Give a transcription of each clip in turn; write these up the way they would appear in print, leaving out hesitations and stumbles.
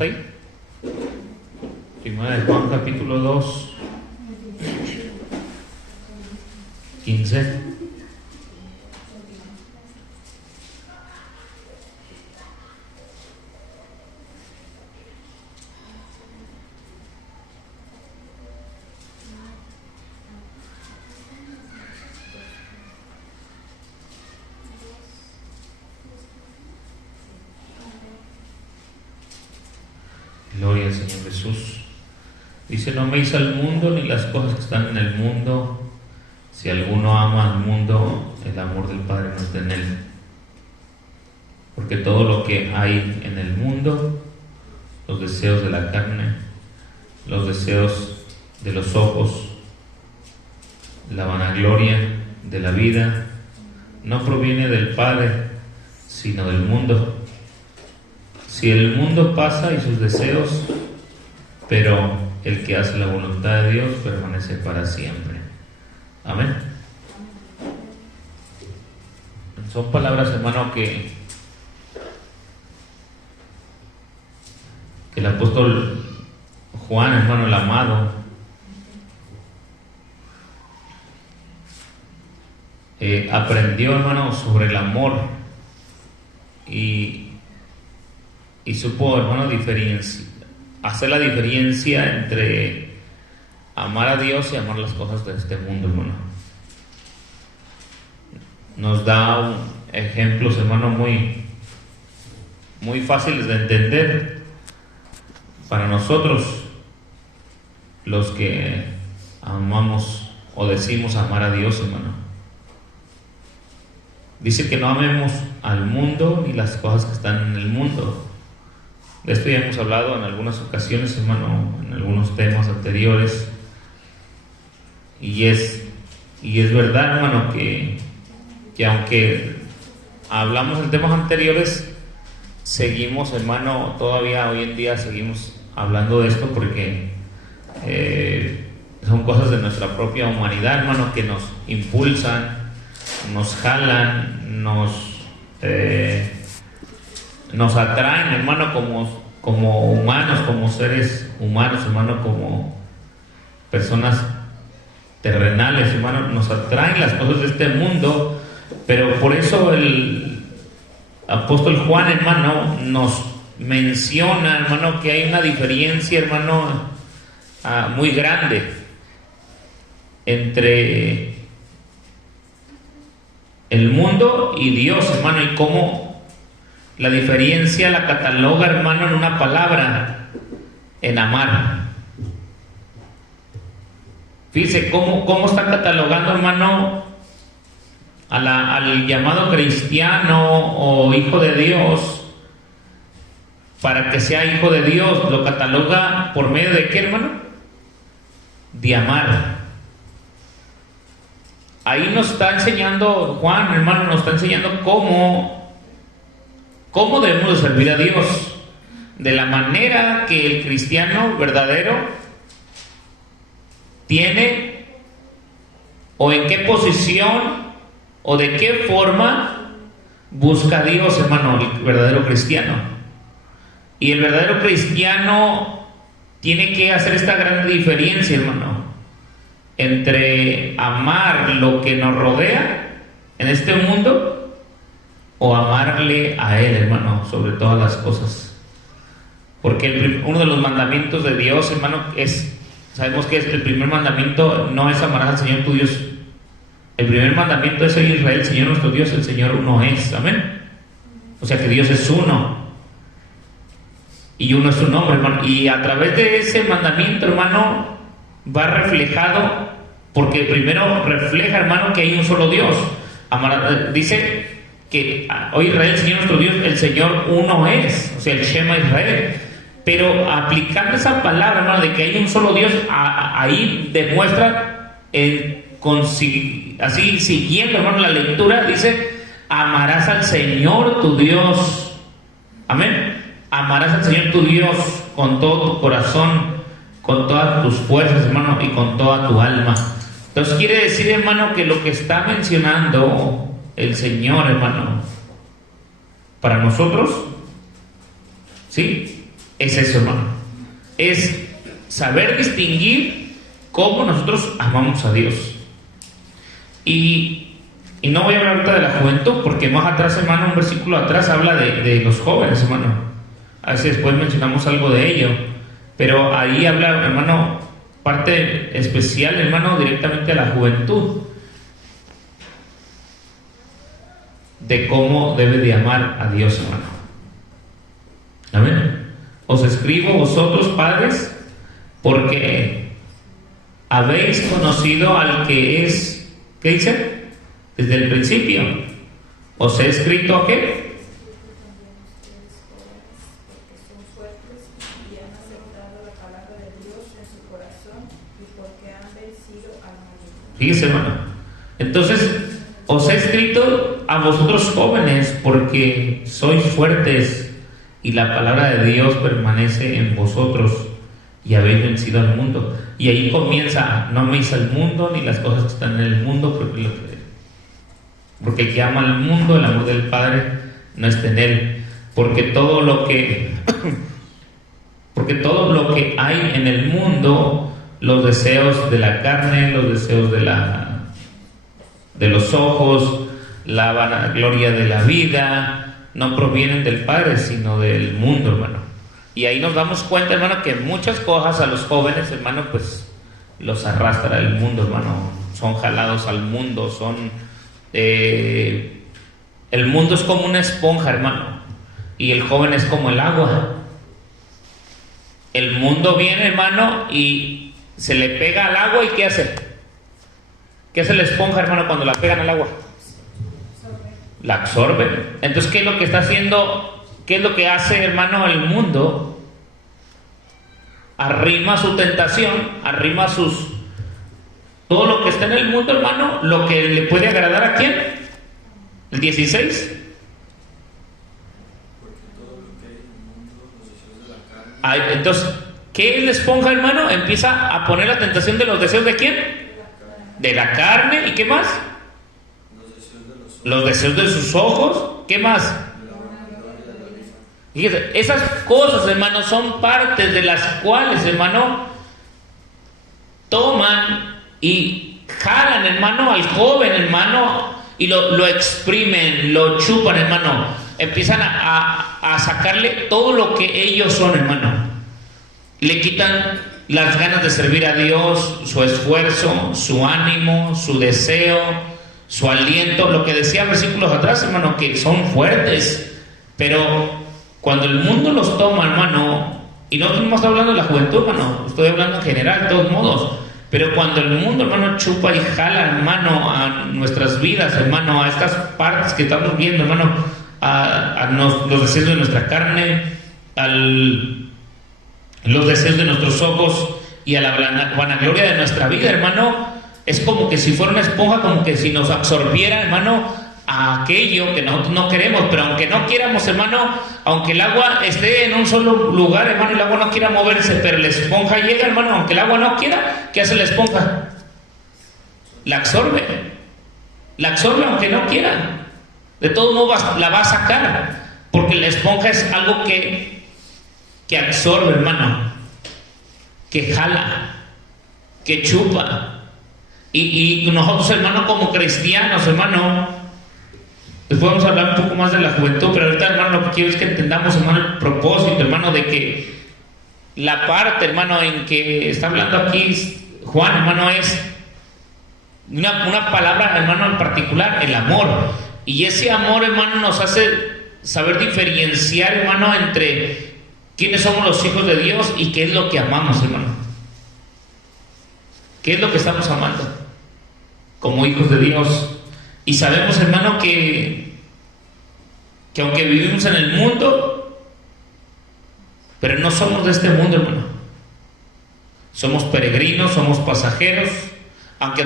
está ahí? Primera de Juan, capítulo 2, 15. Gloria al Señor Jesús. Dice: no améis al mundo ni las cosas que están en el mundo. Si alguno ama al mundo, el amor del Padre no está en él. Porque todo lo que hay en el mundo, los deseos de la carne, los deseos de los ojos, la vanagloria de la vida, no proviene del Padre, sino del mundo. Si el mundo pasa y sus deseos, pero el que hace la voluntad de Dios permanece para siempre. Amén. Son palabras, hermano, que el apóstol Juan, hermano, el amado, aprendió, hermano, sobre el amor y supo, hermano, hacer la diferencia entre amar a Dios y amar las cosas de este mundo, hermano. Nos da ejemplos, hermano, muy fáciles de entender para nosotros, los que amamos o decimos amar a Dios, hermano. Dice que no amemos al mundo ni las cosas que están en el mundo. De esto ya hemos hablado en algunas ocasiones, hermano, en algunos temas anteriores. Y es verdad, hermano, que aunque hablamos en temas anteriores, seguimos, hermano, todavía hoy en día seguimos hablando de esto porque son cosas de nuestra propia humanidad, hermano, que nos impulsan, nos jalan, nos atraen, hermano, como humanos, como seres humanos, hermano, como personas terrenales, hermano. Nos atraen las cosas de este mundo, pero por eso el apóstol Juan, hermano, nos menciona, hermano, que hay una diferencia, hermano, muy grande entre el mundo y Dios, hermano, y cómo la diferencia la cataloga, hermano, en una palabra: en amar. Fíjese cómo está catalogando, hermano, al llamado cristiano o hijo de Dios. Para que sea hijo de Dios, lo cataloga por medio de ¿qué, hermano? De amar. Ahí nos está enseñando Juan, hermano, nos está enseñando cómo debemos de servir a Dios, de la manera que el cristiano verdadero tiene, o en qué posición o de qué forma busca a Dios, hermano, el verdadero cristiano. Y el verdadero cristiano tiene que hacer esta gran diferencia, hermano, entre amar lo que nos rodea en este mundo o amarle a Él, hermano, sobre todas las cosas. Porque uno de los mandamientos de Dios, hermano, sabemos que el primer mandamiento no es amarás al Señor tu Dios. El primer mandamiento es: oír Israel, el Señor nuestro Dios, el Señor uno es. Amén. O sea que Dios es uno. Y uno es su nombre, hermano. Y a través de ese mandamiento, hermano, va reflejado, porque primero refleja, hermano, que hay un solo Dios. Dice que hoy Israel, el Señor nuestro Dios, el Señor uno es, o sea, el Shema Israel. Pero aplicando esa palabra, hermano, de que hay un solo Dios, ahí demuestra, así siguiendo, hermano, la lectura, dice: amarás al Señor tu Dios. Amén. Amarás al Señor tu Dios con todo tu corazón, con todas tus fuerzas, hermano, y con toda tu alma. Entonces quiere decir, hermano, que lo que está mencionando el Señor, hermano, para nosotros, ¿sí?, es eso, hermano. Es saber distinguir cómo nosotros amamos a Dios. Y no voy a hablar ahorita de la juventud, porque más atrás, hermano, un versículo atrás habla de los jóvenes, hermano. A veces después mencionamos algo de ello, pero ahí habla, hermano, parte especial, hermano, directamente a la juventud, de cómo debe de amar a Dios, hermano. Amén. Os escribo vosotros, padres, porque habéis conocido al que es, ¿qué dice? Desde el principio. Os he escrito ¿a qué? Fíjese, hermano. Entonces, os he escrito a vosotros jóvenes porque sois fuertes y la palabra de Dios permanece en vosotros y habéis vencido al mundo. Y ahí comienza: no améis al mundo ni las cosas que están en el mundo, porque el que ama al mundo, el amor del Padre no está en él. Porque todo lo que hay en el mundo, los deseos de la carne, los deseos de los ojos, la vanagloria de la vida, no provienen del Padre, sino del mundo, hermano. Y ahí nos damos cuenta, hermano, que muchas cosas a los jóvenes, hermano, pues los arrastra el mundo, hermano. Son jalados al mundo, el mundo es como una esponja, hermano, y el joven es como el agua. El mundo viene, hermano, y se le pega al agua, ¿y qué hace? ¿Qué hace la esponja, hermano, cuando la pegan al agua? La absorbe. Entonces, ¿qué es lo que está haciendo? ¿Qué es lo que hace, hermano, el mundo? Arrima su tentación, arrima todo lo que está en el mundo, hermano, lo que le puede agradar ¿a quién? El 16. Entonces, ¿qué es la esponja, hermano? Empieza a poner la tentación de los deseos ¿de quién? De la carne. ¿Y qué más? Los deseos de sus ojos. ¿Qué más? Fíjese, esas cosas, hermano, son partes de las cuales, hermano, toman y jalan, hermano, al joven, hermano, y lo exprimen, lo chupan, hermano. Empiezan a sacarle todo lo que ellos son, hermano. Le quitan las ganas de servir a Dios, su esfuerzo, su ánimo, su deseo, su aliento. Lo que decía versículos atrás, hermano, que son fuertes, pero cuando el mundo los toma, hermano, y no estamos hablando de la juventud, hermano, estoy hablando en general, de todos modos, pero cuando el mundo, hermano, chupa y jala, hermano, a nuestras vidas, hermano, a estas partes que estamos viendo, hermano, los deseos de nuestra carne, los deseos de nuestros ojos y a la vanagloria de nuestra vida, hermano, es como que si fuera una esponja, como que si nos absorbiera, hermano, a aquello que nosotros no queremos. Pero aunque no quieramos, hermano, aunque el agua esté en un solo lugar, hermano, y el agua no quiera moverse, pero la esponja llega, hermano, aunque el agua no quiera, ¿qué hace la esponja? La absorbe aunque no quiera. De todos modos la va a sacar, porque la esponja es algo que absorbe, hermano, que jala, que chupa. Y nosotros, hermano, como cristianos, hermano, después vamos a hablar un poco más de la juventud, pero ahorita, hermano, lo que quiero es que entendamos, hermano, el propósito, hermano, de que la parte, hermano, en que está hablando aquí Juan, hermano, es una palabra, hermano, en particular, el amor. Y ese amor, hermano, nos hace saber diferenciar, hermano, entre quiénes somos los hijos de Dios y qué es lo que amamos, hermano. ¿Qué es lo que estamos amando como hijos de Dios? Y sabemos, hermano, que aunque vivimos en el mundo, pero no somos de este mundo, hermano. Somos peregrinos, somos pasajeros. Aunque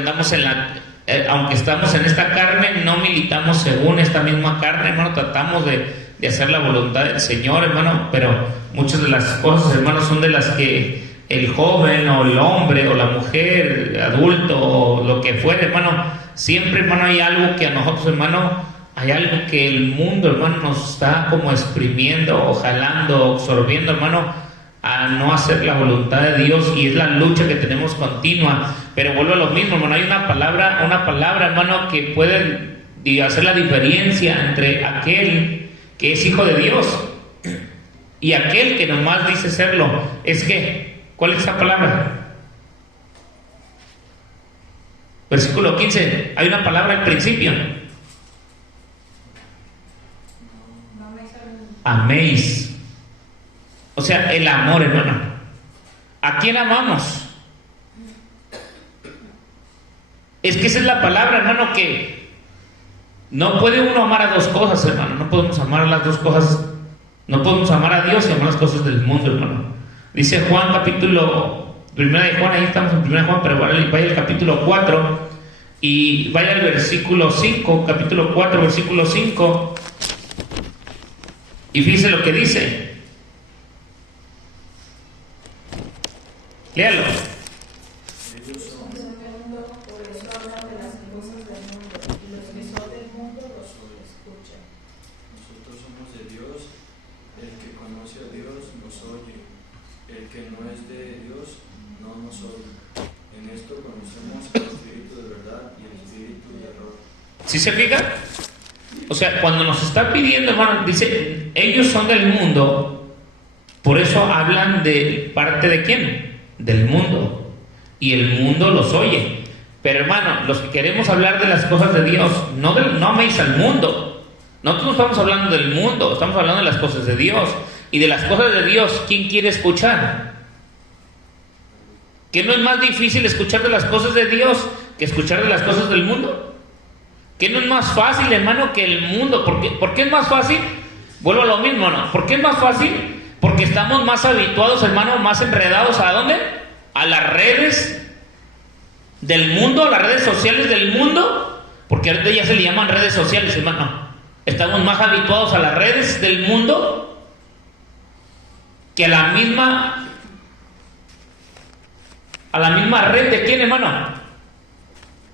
aunque estamos en esta carne, no militamos según esta misma carne, hermano. Tratamos de hacer la voluntad del Señor, hermano, pero muchas de las cosas, hermano, son de las que el joven o el hombre o la mujer, adulto o lo que fuera, hermano, siempre, hermano, hay algo que a nosotros, hermano, hay algo que el mundo, hermano, nos está como exprimiendo o jalando, absorbiendo, hermano, a no hacer la voluntad de Dios, y es la lucha que tenemos continua. Pero vuelvo a lo mismo, hermano, hay una palabra, hermano, que puede hacer la diferencia entre aquel que es hijo de Dios y aquel que nomás dice serlo. Es que, ¿cuál es esa palabra? Versículo 15, hay una palabra al principio. Améis. O sea, el amor, hermano. ¿A quién amamos? Es que esa es la palabra, hermano, que no puede uno amar a dos cosas, hermano. No podemos amar a las dos cosas. No podemos amar a Dios y amar las cosas del mundo, hermano. Dice Juan capítulo, primera de Juan, ahí estamos en primera de Juan, pero vaya al capítulo 4 y vaya al versículo 5, capítulo 4, versículo 5, y fíjese lo que dice. Léalo. ¿Sí se fija? O sea, cuando nos está pidiendo, hermano, dice, ellos son del mundo, por eso hablan de parte de quién, del mundo, y el mundo los oye. Pero hermano, los que queremos hablar de las cosas de Dios, no améis al mundo. Nosotros no estamos hablando del mundo, estamos hablando de las cosas de Dios. Y de las cosas de Dios, ¿quién quiere escuchar? ¿Que no es más difícil escuchar de las cosas de Dios que escuchar de las cosas del mundo? ¿Que no es más fácil, hermano, que el mundo? ¿Por qué es más fácil? Vuelvo a lo mismo, ¿no? ¿Por qué es más fácil? Porque estamos más habituados, hermano, más enredados. ¿A dónde? A las redes del mundo, a las redes sociales del mundo. Porque ahorita ya se le llaman redes sociales, hermano. Estamos más habituados a las redes del mundo que a la misma red de quién, hermano.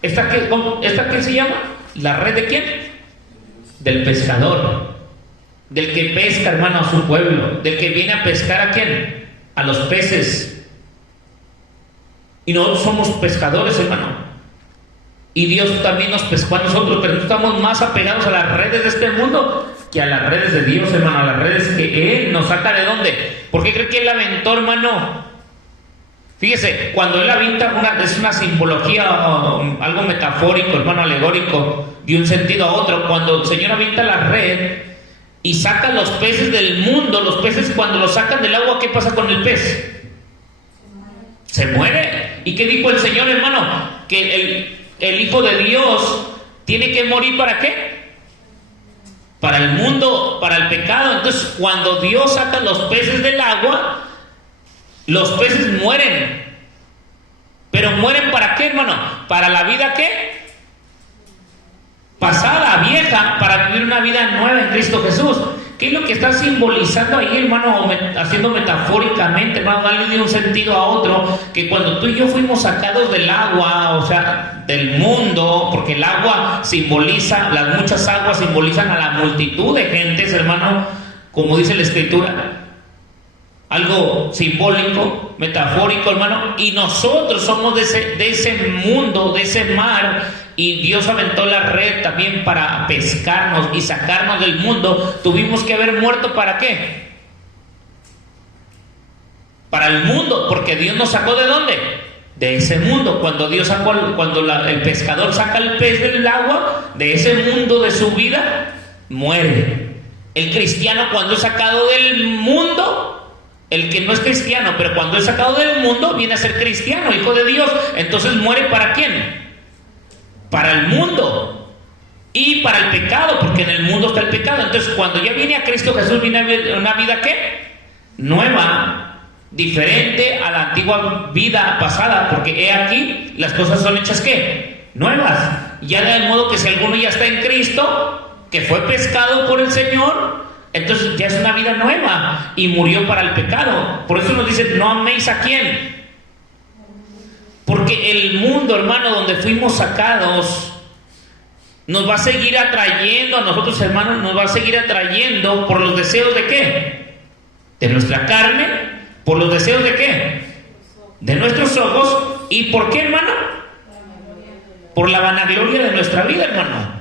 ¿Esta qué se llama? ¿La red de quién? Del pescador. Del que pesca, hermano, a su pueblo. Del que viene a pescar a quién? A los peces. Y nosotros somos pescadores, hermano. Y Dios también nos pescó a nosotros, pero no estamos más apegados a las redes de este mundo que a las redes de Dios, hermano. A las redes que Él nos saca de dónde. ¿Por qué cree que Él aventó, hermano? Fíjese, cuando Él avienta es una simbología, algo metafórico, hermano, alegórico, de un sentido a otro. Cuando el Señor avienta la red y saca los peces del mundo, los peces cuando los sacan del agua, ¿qué pasa con el pez? Se muere. ¿Y qué dijo el Señor, hermano? Que el Hijo de Dios tiene que morir, ¿para qué? Para el mundo, para el pecado. Entonces, cuando Dios saca los peces del agua, los peces mueren. ¿Pero mueren para qué, hermano? ¿Para la vida qué? Pasada, vieja, para vivir una vida nueva en Cristo Jesús. ¿Qué es lo que está simbolizando ahí, hermano? Haciendo metafóricamente, hermano, darle de un sentido a otro, que cuando tú y yo fuimos sacados del agua, o sea, del mundo, porque el agua simboliza, las muchas aguas simbolizan a la multitud de gentes, hermano, como dice la Escritura. Algo simbólico, metafórico, hermano, y nosotros somos de ese mundo, de ese mar, y Dios aventó la red también para pescarnos y sacarnos del mundo. Tuvimos que haber muerto, ¿para qué? Para el mundo, porque Dios nos sacó ¿de dónde? De ese mundo. Cuando el pescador saca el pez del agua, de ese mundo de su vida, muere. El cristiano, cuando es sacado del mundo, el que no es cristiano, pero cuando es sacado del mundo, viene a ser cristiano, hijo de Dios. Entonces muere ¿para quién? Para el mundo y para el pecado, porque en el mundo está el pecado. Entonces, cuando ya viene a Cristo Jesús, viene a una vida ¿qué? Nueva, diferente a la antigua vida pasada, porque he aquí, las cosas son hechas ¿qué? Nuevas. Ya de modo que si alguno ya está en Cristo, que fue pescado por el Señor, entonces ya es una vida nueva y murió para el pecado. Por eso nos dice, no améis ¿a quién? Porque el mundo, hermano, donde fuimos sacados, nos va a seguir atrayendo a nosotros, hermanos, nos va a seguir atrayendo por los deseos ¿de qué? De nuestra carne, ¿Por los deseos de qué? De nuestros ojos. ¿Y por qué, hermano? Por la vanagloria de nuestra vida, hermano.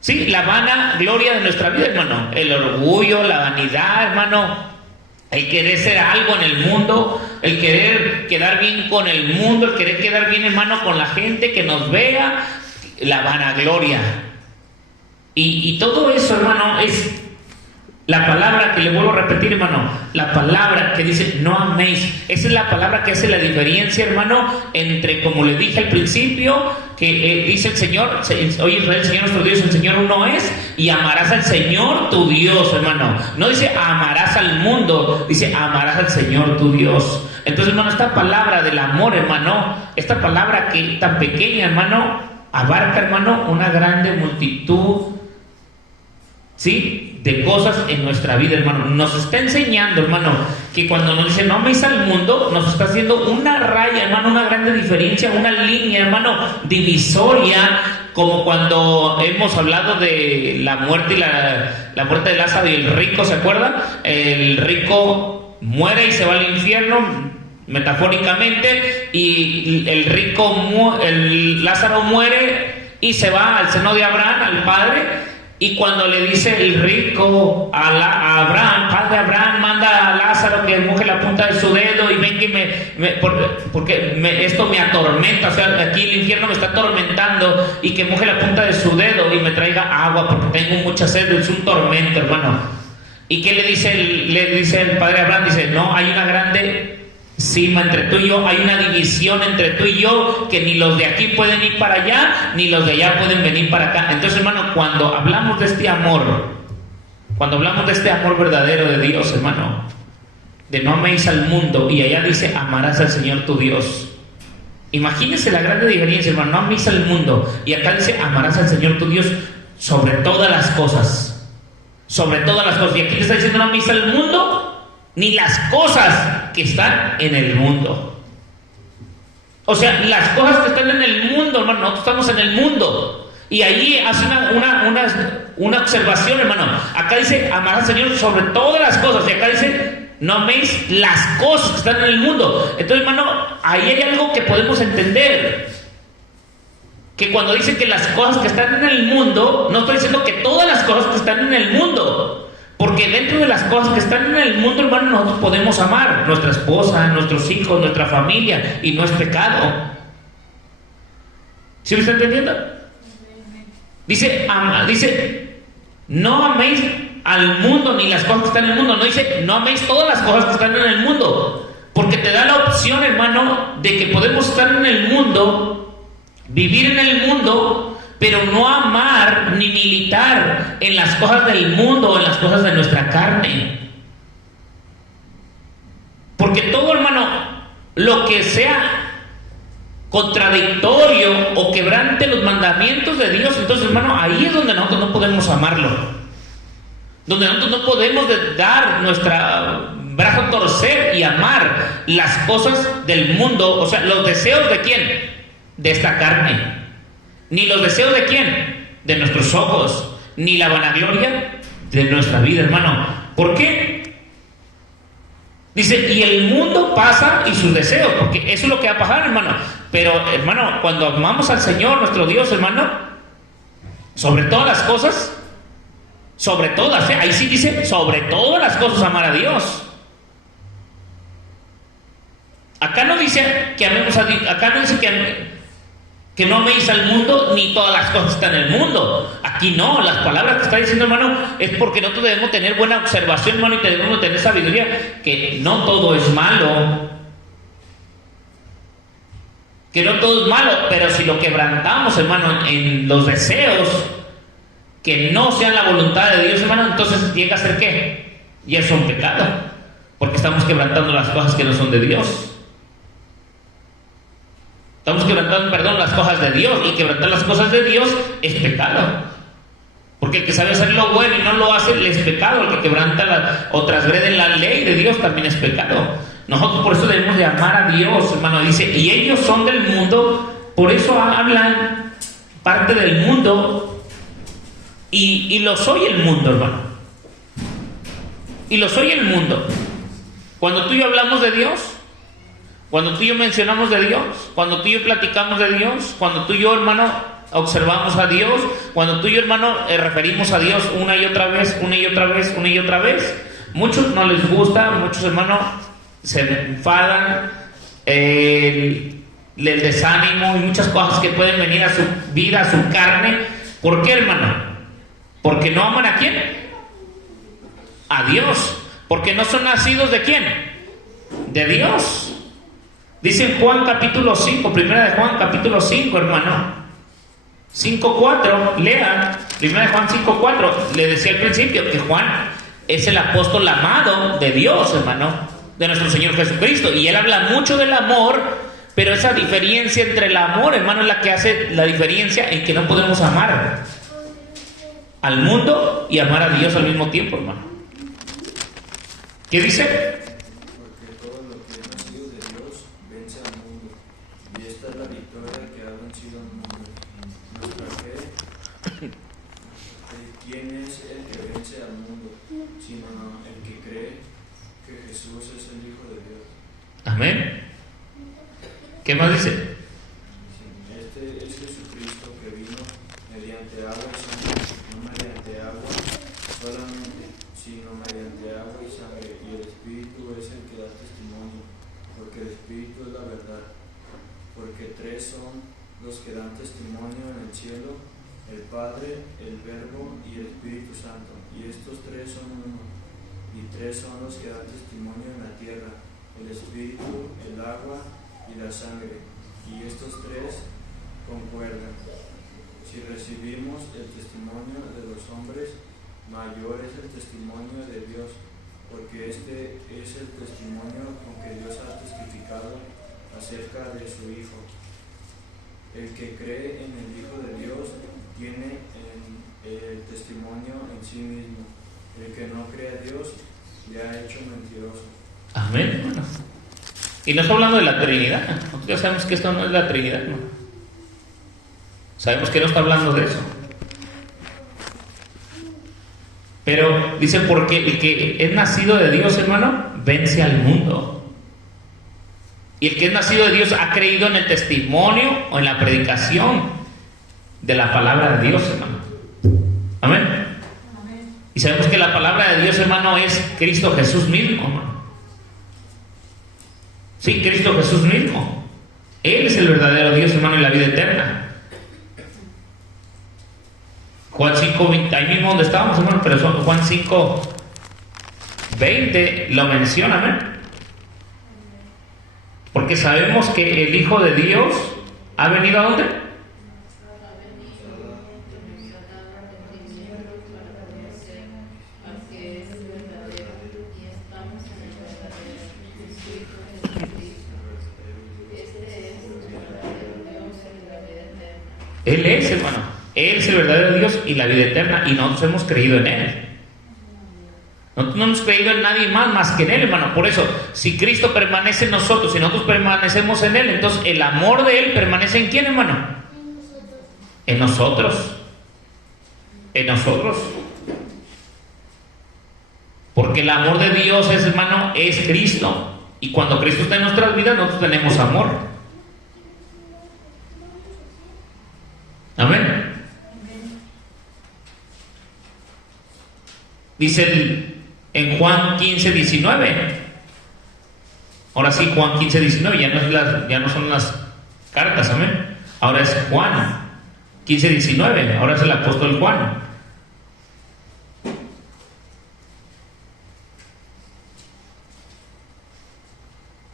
Sí, la vanagloria de nuestra vida, hermano. El orgullo, la vanidad, hermano. El querer ser algo en el mundo, el querer quedar bien con el mundo, el querer quedar bien, hermano, con la gente que nos vea, la vanagloria. Y todo eso, hermano, es la palabra que le vuelvo a repetir, hermano, la palabra que dice no améis. Esa es la palabra que hace la diferencia, hermano, entre, como le dije al principio, que dice el Señor, oye Israel, el Señor nuestro Dios, el Señor uno es, y amarás al Señor tu Dios, hermano. No dice amarás al mundo, dice amarás al Señor tu Dios. Entonces, hermano, esta palabra del amor, hermano, esta palabra que tan pequeña, hermano, abarca, hermano, una grande multitud, ¿sí?, de cosas en nuestra vida, hermano. Nos está enseñando, hermano, que cuando nos dice no améis al mundo, nos está haciendo una raya, hermano, una grande diferencia, una línea, hermano, divisoria, como cuando hemos hablado de la muerte y la muerte de Lázaro y el rico, ¿se acuerdan? El rico muere y se va al infierno, metafóricamente, y el Lázaro muere y se va al seno de Abraham, al Padre. Y cuando le dice el rico a Abraham, padre Abraham, manda a Lázaro que moje la punta de su dedo y ven que porque esto me atormenta, o sea, aquí el infierno me está atormentando, y que moje la punta de su dedo y me traiga agua porque tengo mucha sed, es un tormento, hermano. ¿Y qué le dice el padre Abraham? Dice, no, hay una grande cima entre tú y yo, hay una división entre tú y yo, que ni los de aquí pueden ir para allá, ni los de allá pueden venir para acá. Entonces, hermano, cuando hablamos de este amor verdadero de Dios, hermano, de no améis al mundo, y allá dice amarás al Señor tu Dios. Imagínense la grande diferencia, hermano. No améis al mundo, y acá dice amarás al Señor tu Dios sobre todas las cosas, sobre todas las cosas. Y aquí le está diciendo no améis al mundo ni las cosas que están en el mundo. O sea, las cosas que están en el mundo, hermano, nosotros estamos en el mundo. Y ahí hace una observación, hermano. Acá dice amar al Señor sobre todas las cosas, y acá dice no améis las cosas que están en el mundo. Entonces, hermano, ahí hay algo que podemos entender, que cuando dice que las cosas que están en el mundo, no estoy diciendo que todas las cosas que están en el mundo, porque dentro de las cosas que están en el mundo, hermano, nosotros podemos amar nuestra esposa, nuestros hijos, nuestra familia, y no es pecado. ¿Sí me está entendiendo? Dice, no améis al mundo ni las cosas que están en el mundo. No dice, no améis todas las cosas que están en el mundo, porque te da la opción, hermano, de que podemos estar en el mundo, vivir en el mundo, pero no amar ni militar en las cosas del mundo o en las cosas de nuestra carne. Porque todo, hermano, lo que sea contradictorio o quebrante los mandamientos de Dios, entonces, hermano, ahí es donde nosotros no podemos amarlo, donde nosotros no podemos dar nuestra brazo a torcer y amar las cosas del mundo, o sea, los deseos de quién, de esta carne. Ni los deseos de quién, de nuestros ojos, ni la vanagloria de nuestra vida, hermano. ¿Por qué? Dice, y el mundo pasa y sus deseos, porque eso es lo que va a pasar, hermano. Pero, hermano, cuando amamos al Señor, nuestro Dios, hermano, sobre todas las cosas, sobre todas, ahí sí dice, sobre todas las cosas amar a Dios. Acá no dice que amemos a Dios, acá no dice que no améis al mundo ni todas las cosas que están en el mundo. Aquí no, las palabras que está diciendo, hermano, es porque nosotros debemos tener buena observación, hermano, y debemos tener sabiduría, que no todo es malo, que no todo es malo, pero si lo quebrantamos, hermano, en los deseos que no sean la voluntad de Dios, hermano, entonces llega a ser ¿qué? Y es un pecado, porque estamos quebrantando las cosas que no son de Dios. Estamos quebrantando, las cosas de Dios, y quebrantar las cosas de Dios es pecado. Porque el que sabe hacer lo bueno y no lo hace, le es pecado. El que quebranta o transgrede la ley de Dios también es pecado. Nosotros por eso debemos de amar a Dios, hermano. Dice, y ellos son del mundo, por eso hablan parte del mundo, y lo soy el mundo, hermano. Y lo soy el mundo. Cuando tú y yo hablamos de Dios, cuando tú y yo mencionamos de Dios, cuando tú y yo platicamos de Dios, cuando tú y yo, hermano, observamos a Dios, cuando tú y yo, hermano, referimos a Dios una y otra vez, una y otra vez, una y otra vez, muchos no les gusta, muchos, hermanos, se enfadan, el desánimo y muchas cosas que pueden venir a su vida, a su carne. ¿Por qué, hermano? Porque no aman ¿a quién? A Dios. Porque no son nacidos ¿de quién? De Dios. Dice en Juan capítulo 5, primera de Juan capítulo 5, hermano, 5:4, lean, primera de Juan 5:4. Le decía al principio que Juan es el apóstol amado de Dios, hermano, de nuestro Señor Jesucristo, y él habla mucho del amor, pero esa diferencia entre el amor, hermano, es la que hace la diferencia en que no podemos amar al mundo y amar a Dios al mismo tiempo, hermano. ¿Qué dice? Porque todo lo que ha nacido de Dios vence al mundo, y esta es la victoria que ha vencido al mundo, nuestra fe. ¿Quién es el que vence al mundo? Sino el que cree que Jesús es el Hijo de Dios. Amén. ¿Qué más dice? Este es Jesucristo que vino mediante agua y sangre, no mediante agua solamente, sino mediante agua y sangre, y el Espíritu es el que da testimonio, porque el Espíritu es la verdad. Porque tres son los que dan testimonio en el cielo, el Padre, el Verbo y el Espíritu Santo, y estos tres son uno. Y tres son los que dan testimonio en la tierra, el Espíritu, el agua y la sangre, y estos tres concuerdan. Si recibimos el testimonio de los hombres, mayor es el testimonio de Dios, porque este es el testimonio con que Dios ha testificado acerca de su Hijo. El que cree en el Hijo de Dios tiene el testimonio en sí mismo. El que no cree a Dios le ha hecho mentiroso. Amén, hermano. Y no está hablando de la Trinidad. Nosotros ya sabemos que esto no es la Trinidad, ¿no? Sabemos que no está hablando de eso. Pero dice, porque el que es nacido de Dios, hermano, vence al mundo. Y el que es nacido de Dios ha creído en el testimonio o en la predicación de la palabra de Dios, hermano. Amén. Y sabemos que la palabra de Dios, hermano, es Cristo Jesús mismo, hermano. Sí, Cristo Jesús mismo. Él es el verdadero Dios, hermano, y la vida eterna. Juan 5:20, ahí mismo donde estábamos, hermano, pero Juan 5:20 lo menciona, amén. Porque sabemos que el Hijo de Dios ha venido ¿a dónde? Él es, hermano. Él es el verdadero Dios y la vida eterna, y nosotros hemos creído en Él. Nosotros no hemos creído en nadie más que en Él, hermano. Por eso, si Cristo permanece en nosotros y nosotros permanecemos en Él, entonces el amor de Él permanece ¿en quién, hermano? En nosotros. En nosotros. Porque el amor de Dios es, hermano, es Cristo. Y cuando Cristo está en nuestras vidas, nosotros tenemos amor. Amén. Dice en Juan 15:19. Ahora sí, Juan 15:19, ya no son las cartas, amén. Ahora es Juan 15:19, ahora es el apóstol Juan.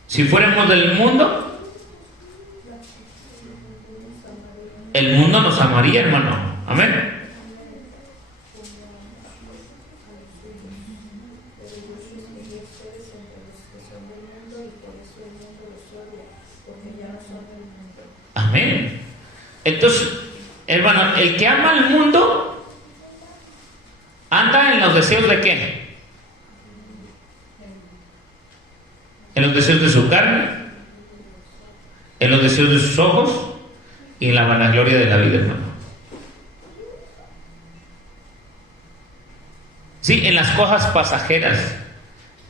Si fuéramos del mundo, el mundo nos amaría, hermano. Amén. Amén. Entonces, hermano, el que ama al mundo anda en los deseos de ¿qué? En los deseos de su carne, en los deseos de sus ojos y en la vanagloria de la vida, hermano. Sí, en las cosas pasajeras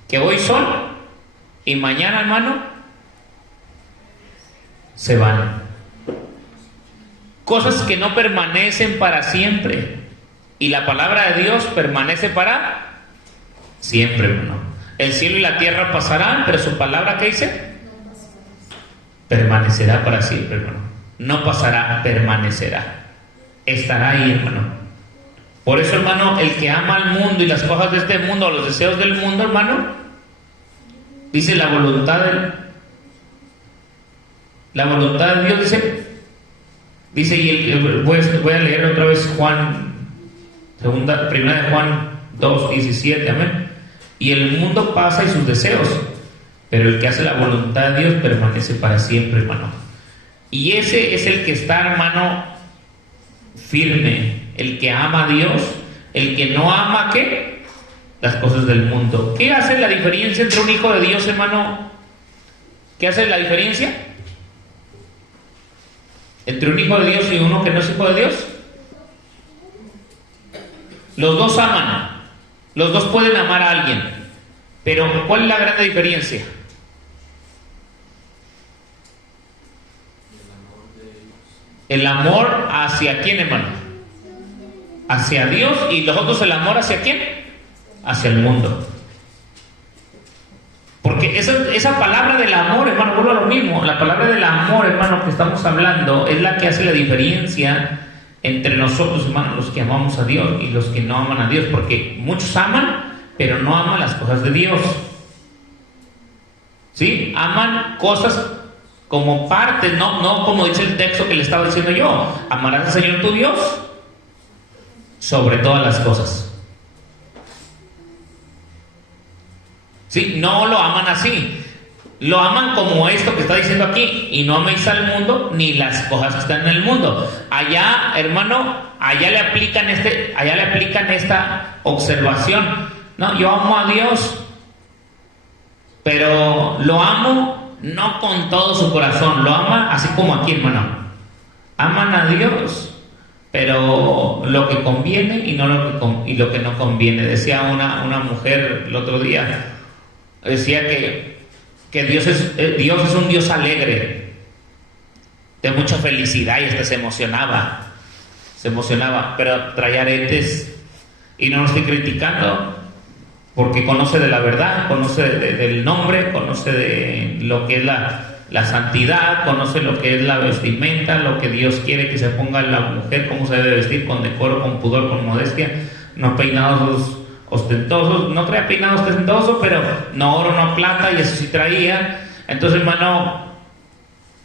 que hoy son y mañana, hermano, se van. Cosas que no permanecen para siempre. Y la palabra de Dios permanece para siempre, hermano. El cielo y la tierra pasarán, pero su palabra, ¿qué dice? Permanecerá para siempre, hermano. No pasará, permanecerá. Estará ahí, hermano. Por eso, hermano, el que ama al mundo y las cosas de este mundo, los deseos del mundo, hermano, dice la voluntad de Dios, dice, y voy a leer otra vez primera de Juan 2:17, amén. Y el mundo pasa y sus deseos, pero el que hace la voluntad de Dios permanece para siempre, hermano. Y ese es el que está, hermano, firme, el que ama a Dios. El que no ama, ¿qué? Las cosas del mundo. ¿Qué hace la diferencia entre un hijo de Dios, hermano? ¿Qué hace la diferencia entre un hijo de Dios y uno que no es hijo de Dios? Los dos aman, los dos pueden amar a alguien, pero ¿cuál es la gran diferencia? El amor hacia quién, hermano? Hacia Dios. Y los otros, el amor hacia quién? Hacia el mundo. Porque esa palabra del amor, hermano, vuelvo a lo mismo. La palabra del amor, hermano, que estamos hablando es la que hace la diferencia entre nosotros, hermanos, los que amamos a Dios y los que no aman a Dios. Porque muchos aman, pero no aman las cosas de Dios. ¿Sí? Aman cosas como parte, no como dice el texto que le estaba diciendo yo. Amarás al Señor tu Dios sobre todas las cosas. ¿Sí? No lo aman así. Lo aman como esto que está diciendo aquí. Y no améis al mundo ni las cosas que están en el mundo. Allá, hermano, allá le aplican esta observación. No, yo amo a Dios, pero lo amo no con todo su corazón. Lo ama así como aquí, hermano. Aman a Dios, pero lo que conviene y lo que no conviene. Decía una mujer el otro día, decía que Dios es un Dios alegre, de mucha felicidad, y hasta se emocionaba, pero traía aretes. Y no lo estoy criticando, porque conoce de la verdad, conoce del nombre, conoce de lo que es la santidad, conoce lo que es la vestimenta, lo que Dios quiere que se ponga la mujer, cómo se debe vestir, con decoro, con pudor, con modestia, no peinados ostentosos. No traía peinado ostentoso, pero no oro, no plata, y eso sí traía. Entonces, hermano,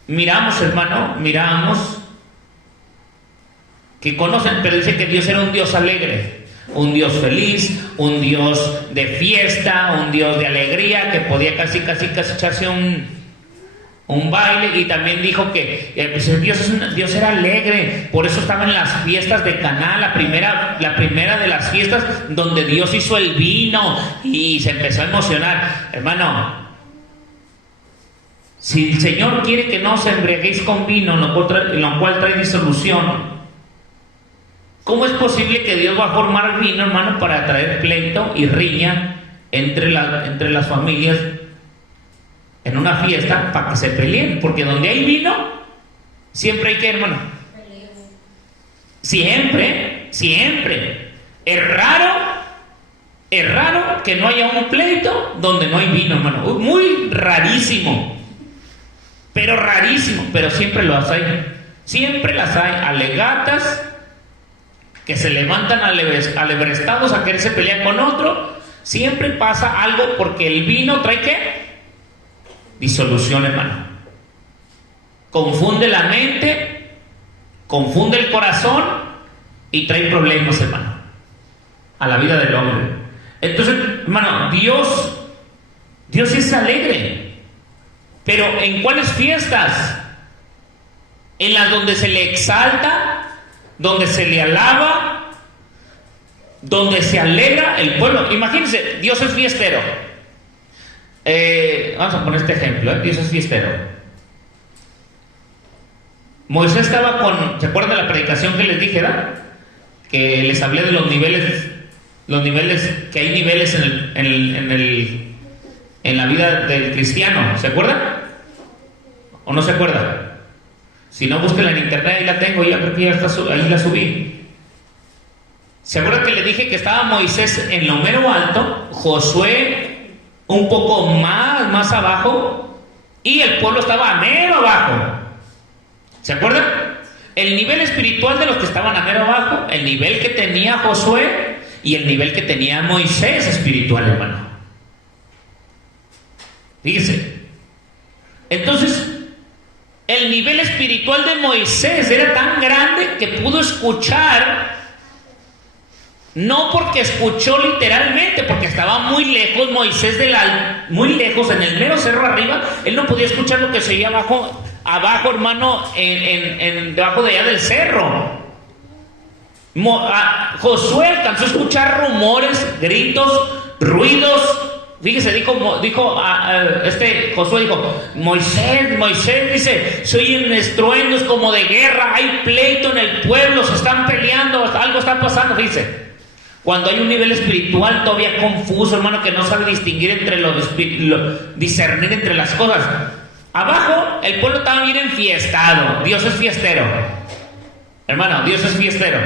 miramos que conocen, pero dice que Dios era un Dios alegre, un Dios feliz, un Dios de fiesta, un Dios de alegría, que podía casi echarse un baile. Y también dijo que Dios era alegre, por eso estaba en las fiestas de Caná, la primera de las fiestas donde Dios hizo el vino, y se empezó a emocionar. Hermano, si el Señor quiere que no os embriaguéis con vino, en lo cual trae disolución, ¿cómo es posible que Dios va a formar vino, hermano, para traer pleito y riña entre las familias en una fiesta, para que se peleen? Porque donde hay vino, siempre hay que, hermano. Siempre. Es raro que no haya un pleito donde no hay vino, hermano. Muy rarísimo. Pero siempre las hay. Siempre las hay. Alegatas que se levantan alebrestados a quererse pelear con otro. Siempre pasa algo, porque el vino trae ¿qué? Disolución, hermano. Confunde la mente, confunde el corazón y trae problemas, hermano, a la vida del hombre. Entonces, hermano, Dios es alegre, pero ¿en cuáles fiestas? En las donde se le exalta, donde se le alaba, donde se alegra el pueblo. Imagínense, Dios es fiestero. Vamos a poner este ejemplo, Dios es fiestero. Moisés estaba ¿se acuerdan de la predicación que les dije, ¿verdad? Que les hablé de los niveles, que hay niveles en la vida del cristiano. ¿Se acuerda? ¿O no se acuerda? Si no, búsquela en internet, ahí la tengo, ya creo que ya está, ahí la subí. ¿Se acuerda que le dije que estaba Moisés en lo mero alto, Josué un poco más abajo, y el pueblo estaba a mero abajo? ¿Se acuerdan? El nivel espiritual de los que estaban a mero abajo, el nivel que tenía Josué y el nivel que tenía Moisés espiritual, hermano. Fíjese. Entonces, el nivel espiritual de Moisés era tan grande que pudo escuchar, no porque escuchó literalmente, porque estaba muy lejos Moisés muy lejos en el mero cerro arriba, él no podía escuchar lo que se oía abajo, hermano, debajo de allá del cerro. Josué alcanzó a escuchar rumores, gritos, ruidos. Fíjese, Josué dijo, Moisés, dice, se oyen estruendos como de guerra, hay pleito en el pueblo, se están peleando, algo está pasando. Fíjese, cuando hay un nivel espiritual todavía confuso, hermano, que no sabe distinguir discernir entre las cosas. Abajo, el pueblo estaba bien enfiestado. Dios es fiestero. Hermano, Dios es fiestero.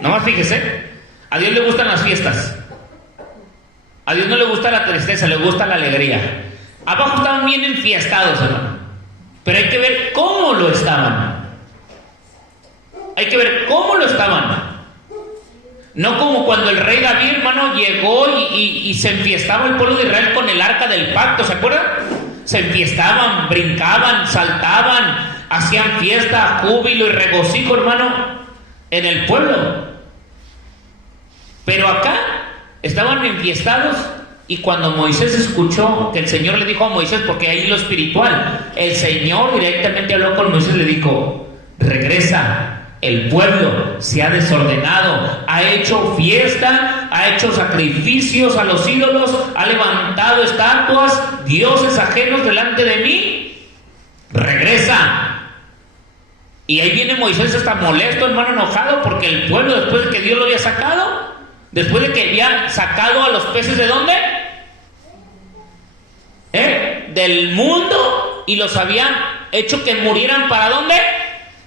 Nomás fíjese, a Dios le gustan las fiestas. A Dios no le gusta la tristeza, le gusta la alegría. Abajo estaban bien enfiestados, hermano. Pero hay que ver cómo lo estaban. No como cuando el rey David, hermano, llegó y se enfiestaba el pueblo de Israel con el arca del pacto. ¿Se acuerdan? Se enfiestaban, brincaban, saltaban, hacían fiesta, júbilo y regocijo, hermano, en el pueblo. Pero acá estaban enfiestados, y cuando Moisés escuchó que el Señor le dijo a Moisés, porque ahí lo espiritual, el Señor directamente habló con Moisés, le dijo, regresa, el pueblo se ha desordenado, ha hecho fiesta, ha hecho sacrificios a los ídolos, ha levantado estatuas, dioses ajenos delante de mí, regresa. Y ahí viene Moisés, está molesto, hermano, enojado, porque el pueblo, después de que Dios lo había sacado, después de que había sacado a los peces, ¿de dónde? Del mundo, y los había hecho que murieran, ¿para dónde?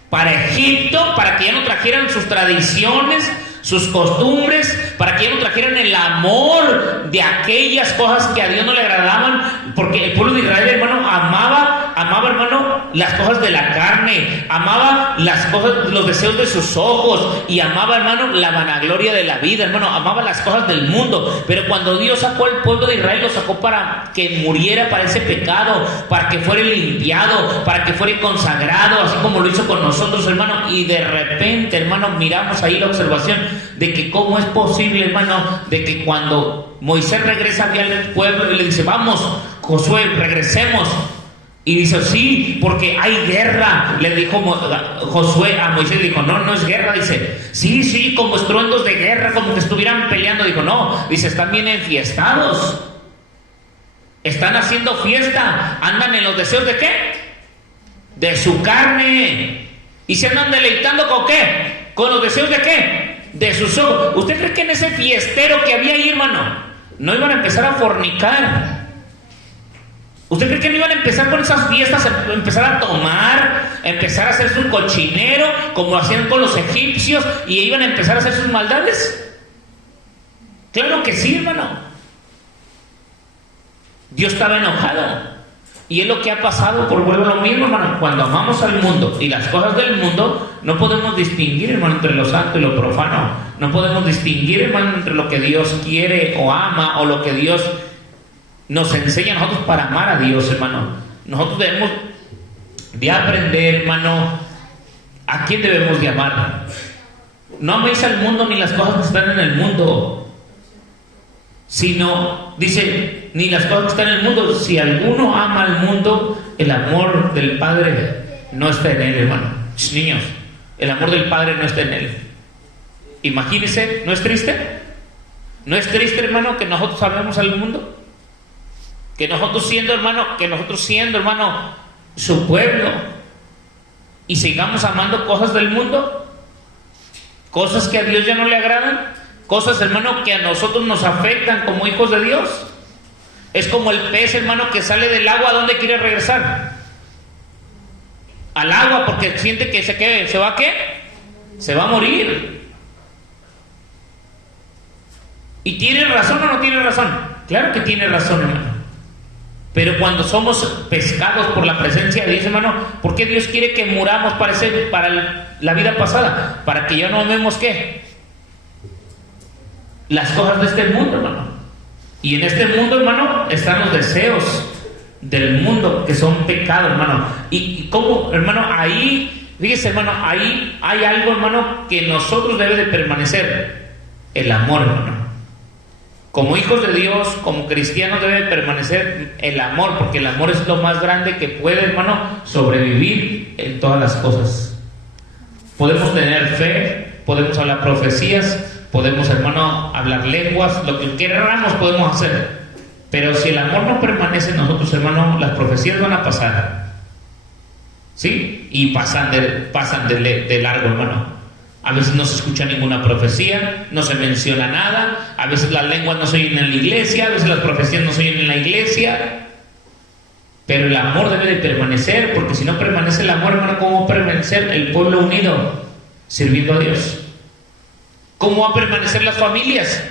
Para Egipto, para que ya no trajeran sus tradiciones, sus costumbres, para que ya no trajeran el amor de aquellas cosas que a Dios no le agradaban, porque el pueblo de Israel, hermano, amaba, hermano, las cosas de la carne, amaba las cosas, los deseos de sus ojos, y amaba, hermano, la vanagloria de la vida, hermano, amaba las cosas del mundo. Pero cuando Dios sacó al pueblo de Israel, lo sacó para que muriera para ese pecado, para que fuera limpiado, para que fuera consagrado, así como lo hizo con nosotros, hermano. Y de repente, hermano, miramos ahí la observación de que cómo es posible, hermano, de que cuando Moisés regresa al pueblo y le dice, vamos, Josué, regresemos. Y dice, sí, porque hay guerra. Le dijo Josué a Moisés, dijo, no es guerra. Dice, sí, como estruendos de guerra, como que estuvieran peleando. Dijo, no, dice, están bien enfiestados. Están haciendo fiesta. Andan en los deseos ¿de qué? De su carne. Y se andan deleitando ¿con qué? ¿Con los deseos de qué? De sus ojos. ¿Usted cree que en ese fiestero que había ahí, hermano, no iban a empezar a fornicar? ¿Usted cree que no iban a empezar con esas fiestas, a empezar a tomar, a empezar a hacer su cochinero, como lo hacían con los egipcios, y iban a empezar a hacer sus maldades? Claro que sí, hermano. Dios estaba enojado. Y es lo que ha pasado, por vuelvo a lo mismo, hermano. Cuando amamos al mundo y las cosas del mundo, no podemos distinguir, hermano, entre lo santo y lo profano. No podemos distinguir, hermano, entre lo que Dios quiere o ama, o lo que Dios nos enseña a nosotros para amar a Dios, hermano. Nosotros debemos de aprender, hermano, a quién debemos de amar. No améis al mundo ni las cosas que están en el mundo, sino, dice, ni las cosas que están en el mundo. Si alguno ama al mundo, el amor del Padre no está en él, hermano. Niños, el amor del Padre no está en él. Imagínense, ¿no es triste? ¿No es triste, hermano, que nosotros amemos al mundo? Que nosotros siendo, hermano, su pueblo, y sigamos amando cosas del mundo, cosas que a Dios ya no le agradan, cosas, hermano, que a nosotros nos afectan como hijos de Dios. Es como el pez, hermano, que sale del agua. ¿A dónde quiere regresar? Al agua, porque siente que ¿se va a qué? Se va a morir. ¿Y tiene razón o no tiene razón? Claro que tiene razón, hermano. Pero cuando somos pescados por la presencia de Dios, hermano, ¿por qué Dios quiere que muramos para la vida pasada? Para que ya no amemos ¿qué? Las cosas de este mundo, hermano. Y en este mundo, hermano, están los deseos del mundo, que son pecados, hermano. Y cómo, hermano, ahí, fíjese, hermano, ahí hay algo, hermano, que nosotros debe de permanecer: el amor, hermano. Como hijos de Dios, como cristianos, debe permanecer el amor, porque el amor es lo más grande que puede, hermano, sobrevivir en todas las cosas. Podemos tener fe, podemos hablar profecías, podemos, hermano, hablar lenguas, lo que queramos podemos hacer. Pero si el amor no permanece en nosotros, hermano, las profecías van a pasar. ¿Sí? Y pasan de largo, hermano. A veces no se escucha ninguna profecía, no se menciona nada, a veces las lenguas no se oyen en la iglesia, a veces las profecías no se oyen en la iglesia. Pero el amor debe de permanecer, porque si no permanece el amor, hermano, ¿cómo va a permanecer el pueblo unido sirviendo a Dios? ¿Cómo va a permanecer las familias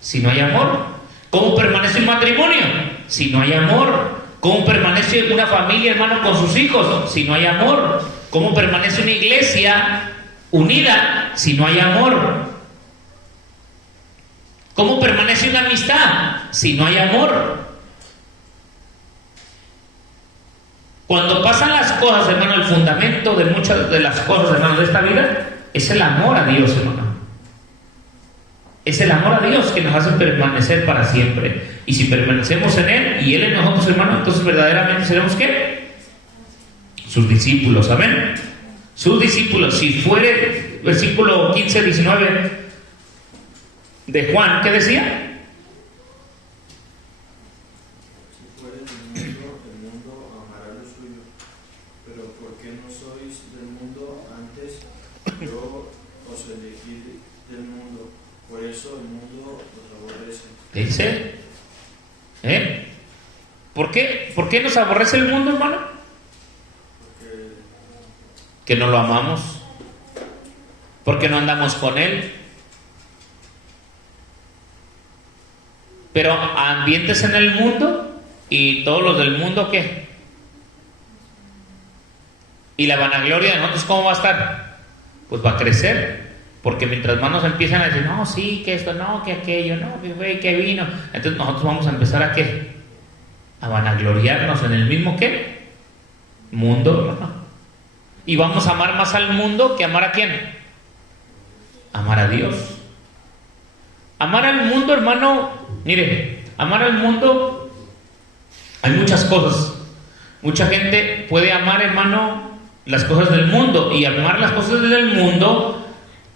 si no hay amor? ¿Cómo permanece un matrimonio si no hay amor? ¿Cómo permanece una familia, hermano, con sus hijos si no hay amor? ¿Cómo permanece una iglesia unida si no hay amor? ¿Cómo permanece una amistad si no hay amor? Cuando pasan las cosas, hermano, el fundamento de muchas de las cosas, hermano, de esta vida es el amor a Dios, hermano. Es el amor a Dios que nos hace permanecer para siempre. Y si permanecemos en Él y Él en nosotros, hermano, entonces verdaderamente seremos ¿qué? Sus discípulos, amén. Sus discípulos. Si fuere, versículo 15, 19 de Juan, ¿qué decía? Si fuere del mundo, el mundo amará lo suyo. Pero ¿por qué no sois del mundo? Antes yo os elegí del mundo. Por eso el mundo os aborrece. Dice, ¿Por qué nos aborrece el mundo, hermano? Que no lo amamos, porque no andamos con Él. Pero ambientes en el mundo y todos los del mundo, ¿qué? Y la vanagloria de nosotros, ¿cómo va a estar? Pues va a crecer, porque mientras más nos empiezan a decir, no, sí, que esto, no, que aquello, no, que fue, que vino, entonces nosotros vamos a empezar a ¿qué? A vanagloriarnos en el mismo ¿qué? Mundo, ¿no? Y vamos a amar más al mundo que amar a quién. Amar a Dios. Amar al mundo, hermano, mire, amar al mundo, hay muchas cosas. Mucha gente puede amar, hermano, las cosas del mundo, y amar las cosas del mundo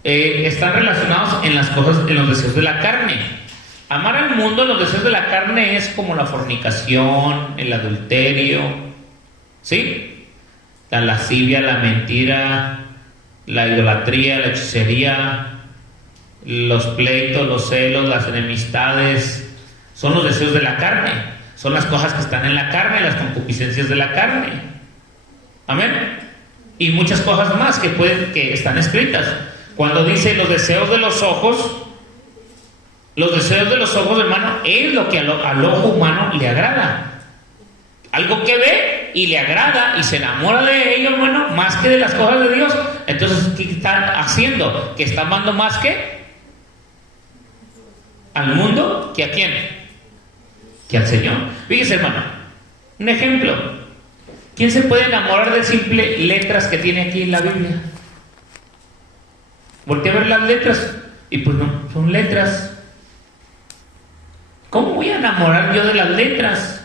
están relacionados en las cosas, en los deseos de la carne. Amar al mundo, los deseos de la carne, es como la fornicación, el adulterio, ¿sí? La lascivia, la mentira, la idolatría, la hechicería, los pleitos, los celos, las enemistades, son los deseos de la carne, son las cosas que están en la carne, las concupiscencias de la carne. Amén. Y muchas cosas más que están escritas. Cuando dice los deseos de los ojos, hermano, es lo que al ojo humano le agrada. Algo que ve y le agrada y se enamora de ello, hermano, más que de las cosas de Dios. Entonces, ¿qué está haciendo? Que está amando más que al mundo, que a quién, que al Señor. Fíjese, hermano, un ejemplo. ¿Quién se puede enamorar de simples letras que tiene aquí en la Biblia? Voltea a ver las letras y pues no, son letras. ¿Cómo voy a enamorar yo de las letras?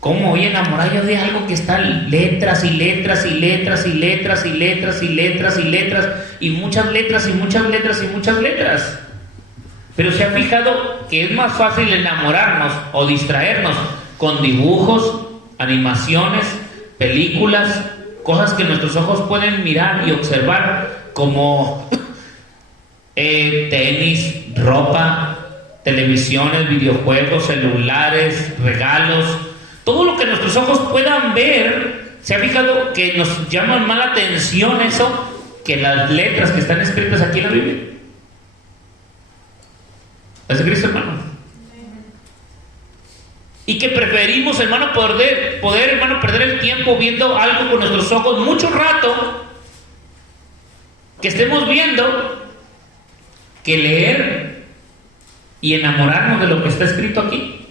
¿Cómo voy a enamorar yo de algo que está letras y letras y letras y letras y letras y letras y letras y muchas letras y muchas letras y muchas letras? Pero se ha fijado que es más fácil enamorarnos o distraernos con dibujos, animaciones, películas, cosas que nuestros ojos pueden mirar y observar, como tenis, ropa, televisiones, videojuegos, celulares, regalos, todo lo que nuestros ojos puedan ver. ¿Se ha fijado que nos llaman más la atención eso que las letras que están escritas aquí en la Biblia? ¿Es de Cristo, hermano? Y que preferimos, hermano, poder, hermano, perder el tiempo viendo algo con nuestros ojos mucho rato, que estemos viendo, que leer y enamorarnos de lo que está escrito aquí.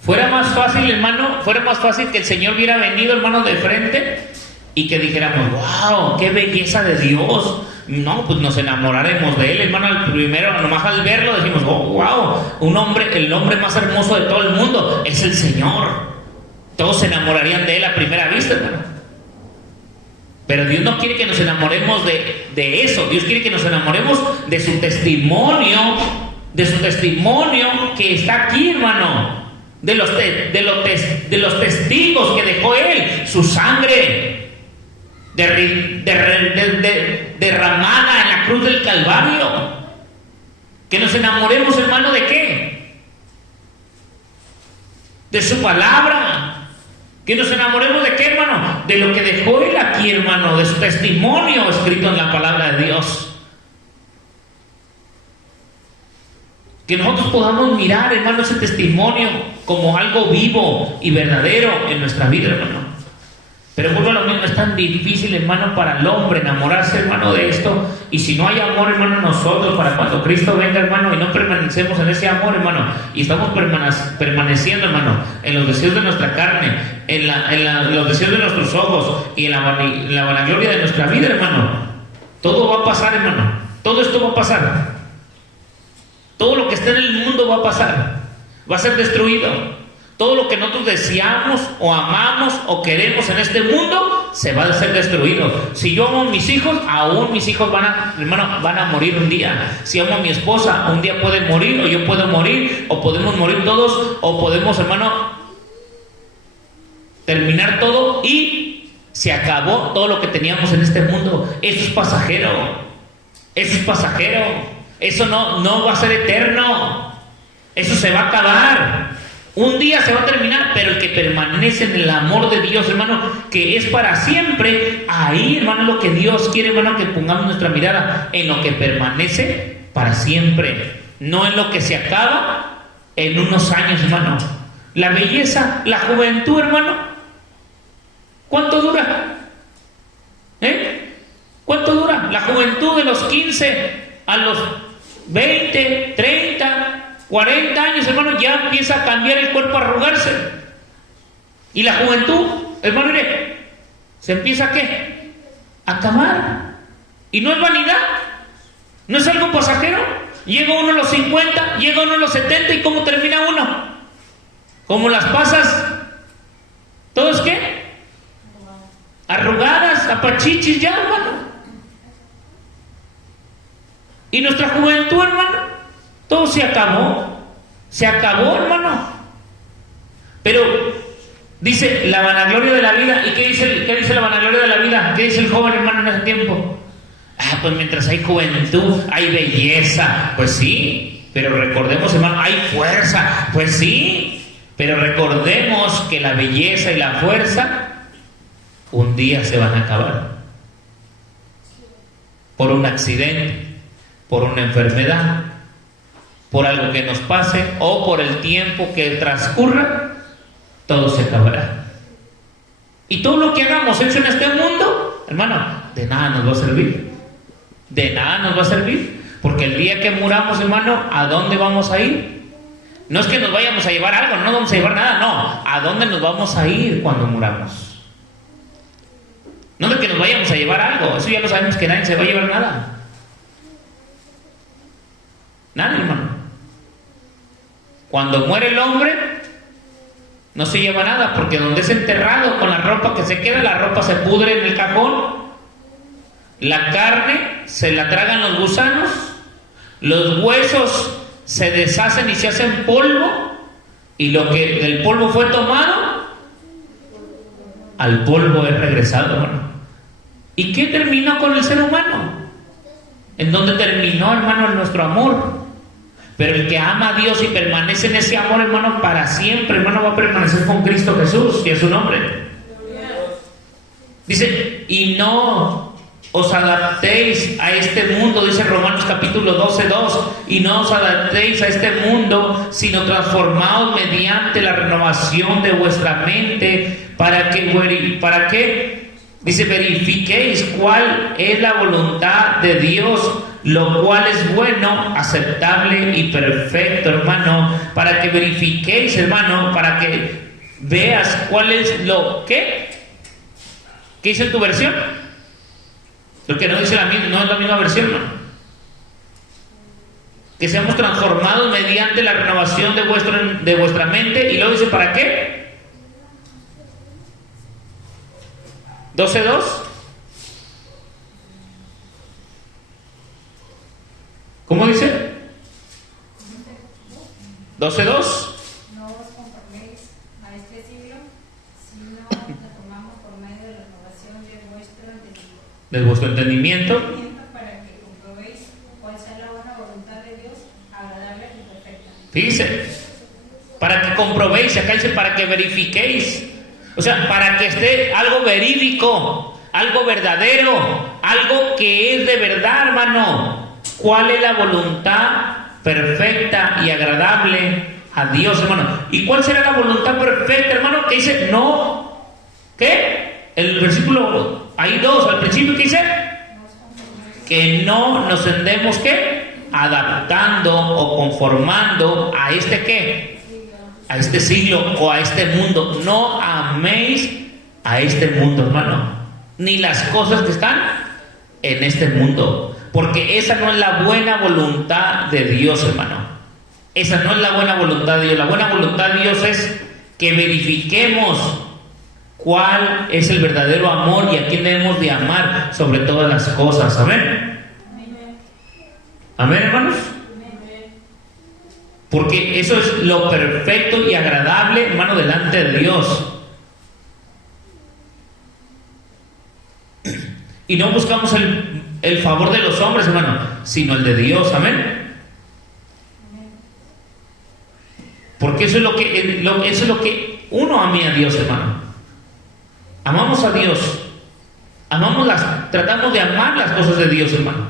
Fuera más fácil, hermano, que el Señor hubiera venido, hermano, de frente y que dijéramos, wow, qué belleza de Dios. No, pues nos enamoraremos de Él, hermano. Al primero, nomás al verlo, decimos, oh, wow, el hombre más hermoso de todo el mundo es el Señor. Todos se enamorarían de Él a primera vista, hermano. Pero Dios no quiere que nos enamoremos de eso. Dios quiere que nos enamoremos de su testimonio, que está aquí, hermano. De los testigos que dejó Él, su sangre derramada en la cruz del Calvario. Que nos enamoremos, hermano, ¿de qué? De su palabra. Que nos enamoremos ¿de qué, hermano? De lo que dejó Él aquí, hermano, de su testimonio escrito en la palabra de Dios. Que nosotros podamos mirar, hermano, ese testimonio como algo vivo y verdadero en nuestra vida, hermano. Pero vuelvo a lo mismo, es tan difícil, hermano, para el hombre enamorarse, hermano, de esto. Y si no hay amor, hermano, en nosotros, para cuando Cristo venga, hermano, y no permanecemos en ese amor, hermano, y estamos permaneciendo, hermano, en los deseos de nuestra carne, en los deseos de nuestros ojos y en la vanagloria de nuestra vida, hermano, todo va a pasar, hermano. Todo esto va a pasar. Todo lo que está en el mundo va a pasar, va a ser destruido. Todo lo que nosotros deseamos o amamos o queremos en este mundo se va a ser destruido. Si yo amo a mis hijos, aún mis hijos van a morir un día. Si amo a mi esposa, un día puede morir, o yo puedo morir, o podemos morir todos, o podemos, hermano, terminar todo y se acabó todo lo que teníamos en este mundo. Eso es pasajero. Eso es pasajero. Eso no va a ser eterno. Eso se va a acabar. Un día se va a terminar, pero el que permanece en el amor de Dios, hermano, que es para siempre, ahí, hermano, lo que Dios quiere, hermano, que pongamos nuestra mirada en lo que permanece para siempre, no en lo que se acaba en unos años, hermano. La belleza, la juventud, hermano, ¿cuánto dura? ¿Cuánto dura? La juventud de los 15 a los 20, 30, 40 años, hermano, ya empieza a cambiar el cuerpo, a arrugarse. Y la juventud, hermano, mire, se empieza ¿a qué? A acabar. Y no es vanidad, no es algo pasajero. Llega uno a los 50, llega uno a los 70, ¿y cómo termina uno? Como las pasas, ¿todos qué? Arrugadas, apachichis ya, hermano. Y nuestra juventud, hermano, todo se acabó, hermano. Pero dice la vanagloria de la vida. ¿Y qué dice la vanagloria de la vida? ¿Qué dice el joven, hermano, en ese tiempo? Pues mientras hay juventud, hay belleza. Pues sí, pero recordemos, hermano, hay fuerza. Pues sí, pero recordemos que la belleza y la fuerza un día se van a acabar. Por un accidente, por una enfermedad, por algo que nos pase o por el tiempo que transcurra, todo se acabará. Y todo lo que hagamos hecho en este mundo, hermano, de nada nos va a servir. De nada nos va a servir. Porque el día que muramos, hermano, ¿a dónde vamos a ir? No es que nos vayamos a llevar algo, no vamos a llevar nada, no. ¿A dónde nos vamos a ir cuando muramos? No es que nos vayamos a llevar algo, eso ya lo sabemos, que nadie se va a llevar nada. Nada, hermano. Cuando muere el hombre, no se lleva nada, porque donde es enterrado, con la ropa que se queda, la ropa se pudre en el cajón, la carne se la tragan los gusanos, los huesos se deshacen y se hacen polvo, y lo que del polvo fue tomado, al polvo es regresado, hermano. ¿Y qué terminó con el ser humano? ¿En dónde terminó, hermano, nuestro amor? Pero el que ama a Dios y permanece en ese amor, hermano, para siempre, hermano, va a permanecer con Cristo Jesús, y es su nombre. Dice, y no os adaptéis a este mundo, dice Romanos capítulo 12:2, y no os adaptéis a este mundo, sino transformaos mediante la renovación de vuestra mente, para que, dice, verifiquéis cuál es la voluntad de Dios, lo cual es bueno, aceptable y perfecto, hermano, para que verifiquéis, hermano, para que veas cuál es lo que... ¿Qué dice en tu versión? Lo que no dice no es la misma versión, ¿no? Que seamos transformados mediante la renovación de vuestra mente. Y luego dice, ¿para qué? 12:2. ¿Cómo dice? 12:2. De vuestro entendimiento, para que comprobéis cuál sea la buena voluntad de Dios, agradable y perfecta. Dice, para que comprobéis, acá dice para que verifiquéis, o sea, para que esté algo verídico, algo verdadero, algo que es de verdad, hermano. ¿Cuál es la voluntad perfecta y agradable a Dios, hermano? ¿Y cuál será la voluntad perfecta, hermano? Que dice, no, ¿qué? El versículo... Hay 2 al principio, ¿qué dice? Que no nos andemos, ¿qué? Adaptando o conformando a este, ¿qué? A este siglo o a este mundo. No améis a este mundo, hermano, ni las cosas que están en este mundo, porque esa no es la buena voluntad de Dios, hermano. Esa no es la buena voluntad de Dios. La buena voluntad de Dios es que verifiquemos cuál es el verdadero amor y a quién debemos de amar sobre todas las cosas. Amén. Amén, hermanos. Porque eso es lo perfecto y agradable, hermano, delante de Dios. Y no buscamos el favor de los hombres, hermano, sino el de Dios. Amén. Porque eso es lo que uno ame a Dios, hermano. Amamos a Dios, tratamos de amar las cosas de Dios, hermano.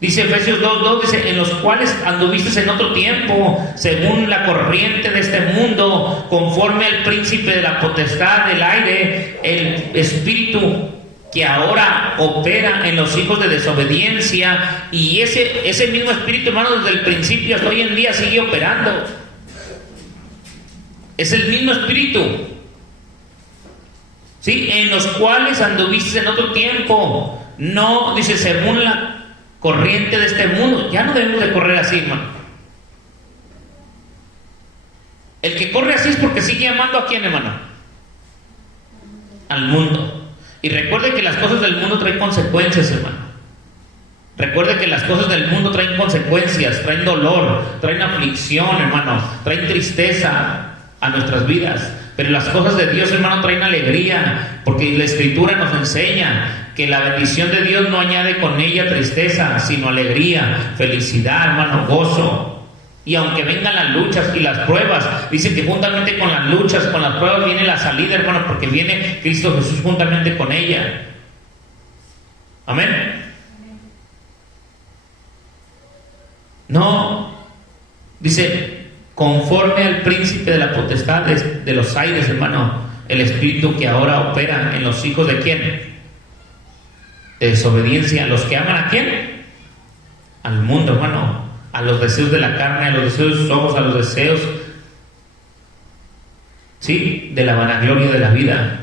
Dice Efesios 2:2, dice, en los cuales anduviste en otro tiempo, según la corriente de este mundo, conforme al príncipe de la potestad del aire, el espíritu que ahora opera en los hijos de desobediencia. Y ese mismo espíritu, hermano, desde el principio hasta hoy en día sigue operando. Es el mismo espíritu. ¿Sí? En los cuales anduviste en otro tiempo. No, dice, según la corriente de este mundo. Ya no debemos de correr así, hermano. El que corre así es porque sigue amando a quién, hermano. Al mundo. Y recuerde que las cosas del mundo traen consecuencias, hermano. Recuerde que las cosas del mundo traen consecuencias, traen dolor, traen aflicción, hermano, traen tristeza a nuestras vidas. Pero las cosas de Dios, hermano, traen alegría, porque la Escritura nos enseña que la bendición de Dios no añade con ella tristeza, sino alegría, felicidad, hermano, gozo. Y aunque vengan las luchas y las pruebas, dice que juntamente con las luchas, con las pruebas viene la salida, hermano, porque viene Cristo Jesús juntamente con ella. Amén. No, dice, conforme al príncipe de la potestad de los aires, hermano, el espíritu que ahora opera en los hijos de quién, de desobediencia. ¿Los que aman a quién? Al mundo, hermano, a los deseos de la carne, a los deseos de sus ojos, a los deseos, sí, de la vanagloria de la vida.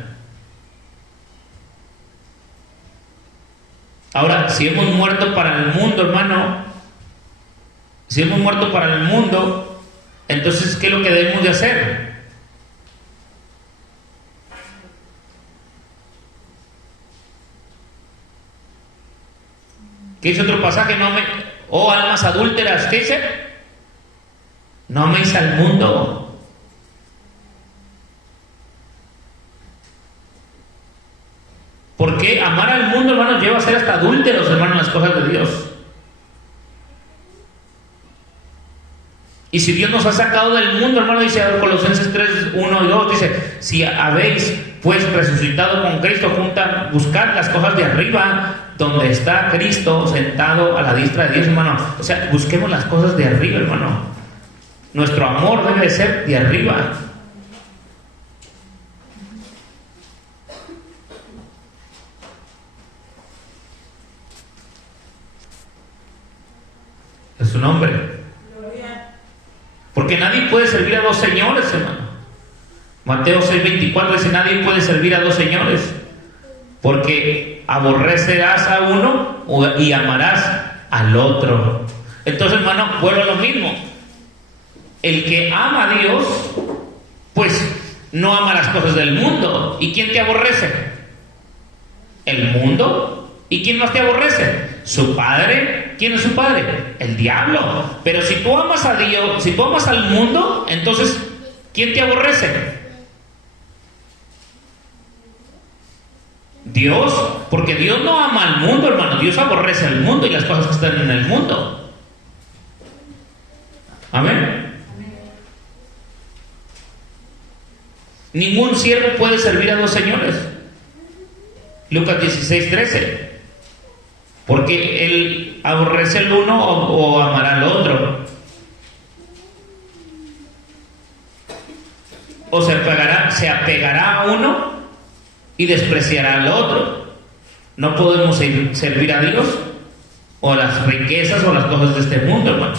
Ahora, si hemos muerto para el mundo, hermano, si hemos muerto para el mundo, entonces, ¿qué es lo que debemos de hacer? ¿Qué dice otro pasaje? Oh, almas adúlteras, ¿qué dice? No améis al mundo. Porque amar al mundo, hermanos, lleva a ser hasta adúlteros, hermanos, en las cosas de Dios. Y si Dios nos ha sacado del mundo, hermano, dice Colosenses 3, 1 y 2, dice, si habéis pues resucitado con Cristo, buscad las cosas de arriba, donde está Cristo sentado a la diestra de Dios, hermano. O sea, busquemos las cosas de arriba, hermano. Nuestro amor debe ser de arriba. Es su nombre. Porque nadie puede servir a dos señores, hermano. Mateo 6:24 dice, nadie puede servir a dos señores, porque aborrecerás a uno y amarás al otro. Entonces, hermano, vuelvo a lo mismo. El que ama a Dios, pues no ama las cosas del mundo. ¿Y quién te aborrece? ¿El mundo? ¿Y quién más te aborrece? ¿Su padre? ¿Quién es su padre? El diablo. Pero si tú amas a Dios, si tú amas al mundo, entonces, ¿quién te aborrece? Dios, porque Dios no ama al mundo, hermano. Dios aborrece al mundo y las cosas que están en el mundo. Amén. Ningún siervo puede servir a dos señores. Lucas 16:13. Porque él aborrece al uno o amará al otro. O se apegará a uno y despreciará al otro. No podemos servir a Dios o a las riquezas o las cosas de este mundo, hermano.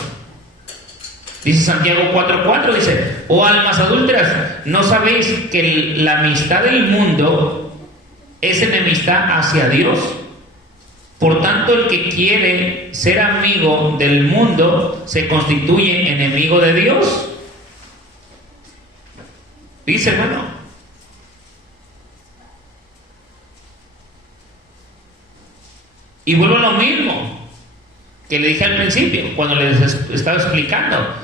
Dice Santiago 4:4, dice, oh almas adúlteras, ¿no sabéis que la amistad del mundo es enemistad hacia Dios? Por tanto, el que quiere ser amigo del mundo se constituye enemigo de Dios. Dice, hermano. Y vuelvo a lo mismo que le dije al principio, cuando les estaba explicando.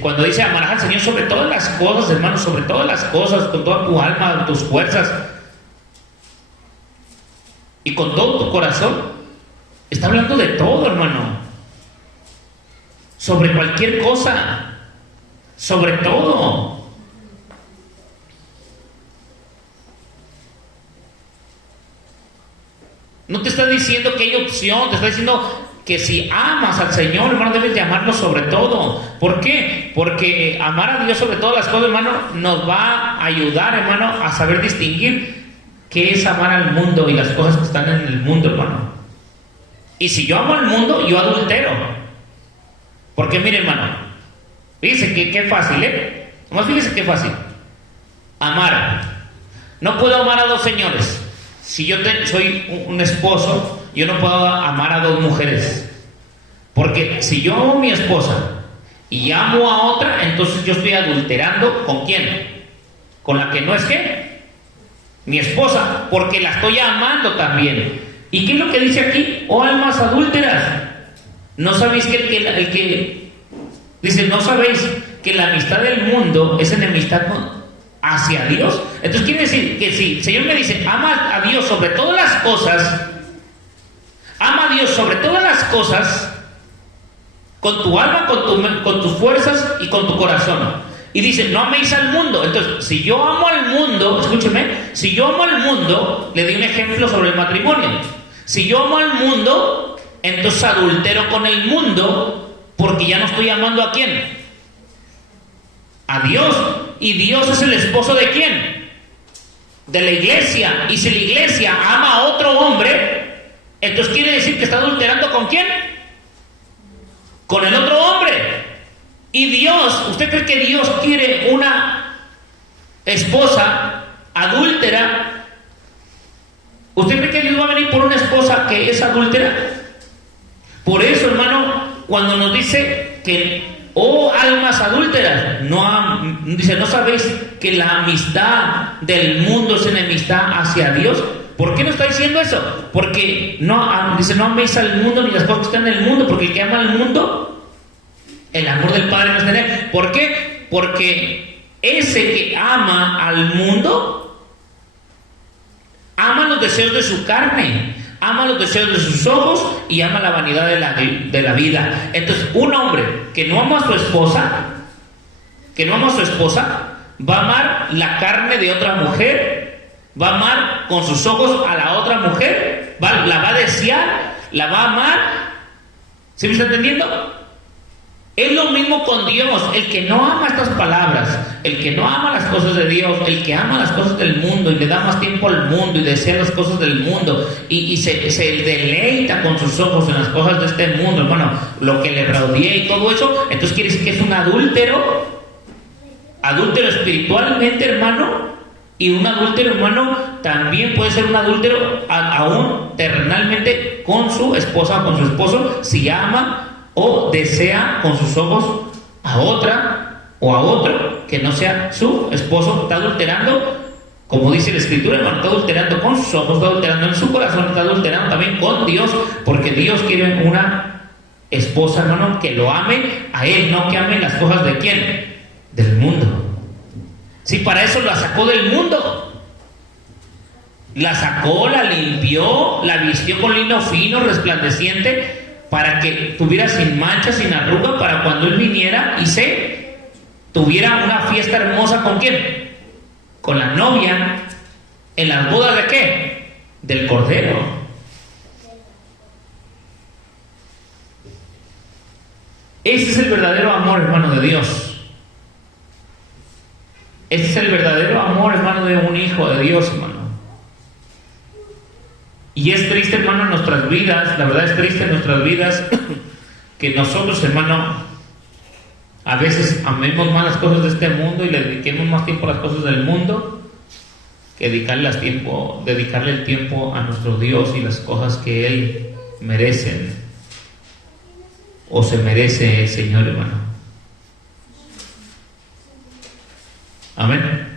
Cuando dice amarás al Señor sobre todas las cosas, hermano, sobre todas las cosas, con toda tu alma, tus fuerzas y con todo tu corazón. Está hablando de todo, hermano. Sobre cualquier cosa. Sobre todo. No te está diciendo que hay opción, te está diciendo que si amas al Señor, hermano, debes de amarlo sobre todo. ¿Por qué? Porque amar a Dios sobre todas las cosas, hermano, nos va a ayudar, hermano, a saber distinguir qué es amar al mundo y las cosas que están en el mundo, hermano. Y si yo amo al mundo, yo adultero. Porque mire, hermano, fíjese que qué fácil, Nomás fíjese qué fácil. Amar. No puedo amar a dos señores. Si yo soy un esposo, yo no puedo amar a dos mujeres. Porque si yo amo a mi esposa y amo a otra, entonces yo estoy adulterando ¿con quién? Con la que no es ¿qué? Mi esposa, porque la estoy amando también. ¿Y qué es lo que dice aquí? Oh almas adúlteras, ¿no sabéis que dice, no sabéis que la amistad del mundo es enemistad hacia Dios? Entonces quiere decir que si el Señor me dice, ama a Dios sobre todas las cosas, ama a Dios sobre todas las cosas, con tu alma, con tus fuerzas y con tu corazón. Y dice, no améis al mundo. Entonces, si yo amo al mundo, escúcheme, si yo amo al mundo, le di un ejemplo sobre el matrimonio. Si yo amo al mundo, entonces adultero con el mundo, porque ya no estoy amando ¿a quién? A Dios. ¿Y Dios es el esposo de quién? De la iglesia. Y si la iglesia ama a otro hombre, entonces quiere decir que está adulterando ¿con quién? Con el otro hombre. Y Dios, ¿usted cree que Dios quiere una esposa adúltera? ¿Usted cree que Dios va a venir por una esposa que es adúltera? Por eso, hermano, cuando nos dice que, oh almas adúlteras, dice, ¿no sabéis que la amistad del mundo es enemistad hacia Dios? ¿Por qué no está diciendo eso? Porque dice, no améis al mundo ni las cosas que están en el mundo, porque el que ama al mundo, el amor del Padre no está en él. ¿Por qué? Porque ese que ama al mundo ama los deseos de su carne, ama los deseos de sus ojos y ama la vanidad de la vida. Entonces, un hombre que no ama a su esposa, va a amar la carne de otra mujer, va a amar con sus ojos a la otra mujer, la va a desear, la va a amar. ¿Sí me está entendiendo? Es lo mismo con Dios. El que no ama estas palabras, el que no ama las cosas de Dios, el que ama las cosas del mundo y le da más tiempo al mundo y desea las cosas del mundo y se deleita con sus ojos en las cosas de este mundo, hermano, lo que le rodea y todo eso, entonces quiere decir que es un adúltero espiritualmente, hermano. Y un adúltero, hermano, también puede ser un adúltero aún terrenalmente con su esposa o con su esposo, si ama o desea con sus ojos a otra o a otro que no sea su esposo. Está adulterando, como dice la Escritura, hermano, está adulterando con sus ojos, está adulterando en su corazón, está adulterando también con Dios, porque Dios quiere una esposa, hermano, que lo ame a Él, no que ame las cosas de ¿quién? Del mundo. Si para eso la sacó del mundo, la sacó, la limpió, la vistió con lino fino, resplandeciente, para que tuviera sin mancha, sin arruga, para cuando Él viniera y se tuviera una fiesta hermosa. ¿Con quién? Con la novia, en las bodas de ¿qué? Del Cordero. Ese es el verdadero amor, hermano, de Dios. Ese es el verdadero amor, hermano, de un hijo de Dios, hermano. Y es triste, hermano, en nuestras vidas, la verdad es triste en nuestras vidas que nosotros, hermano, a veces amemos más las cosas de este mundo y le dediquemos más tiempo a las cosas del mundo que dedicarle el tiempo a nuestro Dios y las cosas que Él merece o se merece el Señor, hermano. Amén.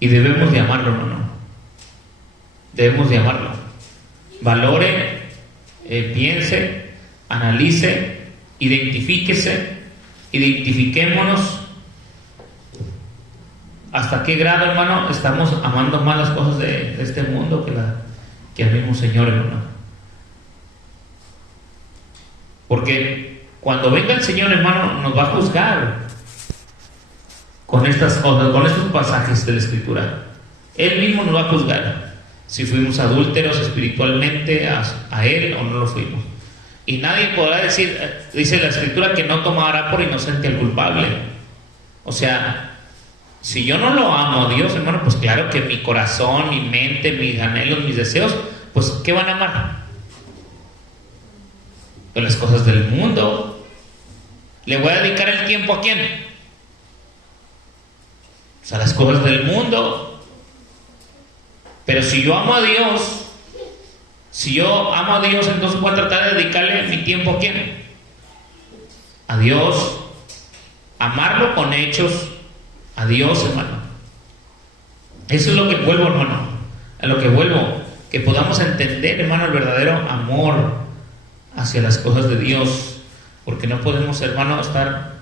Y debemos de amarlo, hermano. Debemos de amarlo. Valore, piense, analice, identifiquémonos. ¿Hasta qué grado, hermano, estamos amando más las cosas de este mundo que al mismo Señor, hermano? Porque cuando venga el Señor, hermano, nos va a juzgar con estas cosas, con estos pasajes de la Escritura. Él mismo nos va a juzgar si fuimos adúlteros espiritualmente a Él o no lo fuimos. Y nadie podrá decir, dice la Escritura, que no tomará por inocente al culpable. O sea, si yo no lo amo a Dios, hermano, pues claro que mi corazón, mi mente, mis anhelos, mis deseos, pues ¿qué van a amar? Pues las cosas del mundo. ¿Le voy a dedicar el tiempo a quién? Pues a las cosas del mundo. Pero si yo amo a Dios, entonces voy a tratar de dedicarle mi tiempo a quién? A Dios. Amarlo con hechos. A Dios, hermano. Eso es lo que vuelvo, hermano. A lo que vuelvo. Que podamos entender, hermano, el verdadero amor hacia las cosas de Dios. Porque no podemos, hermano, estar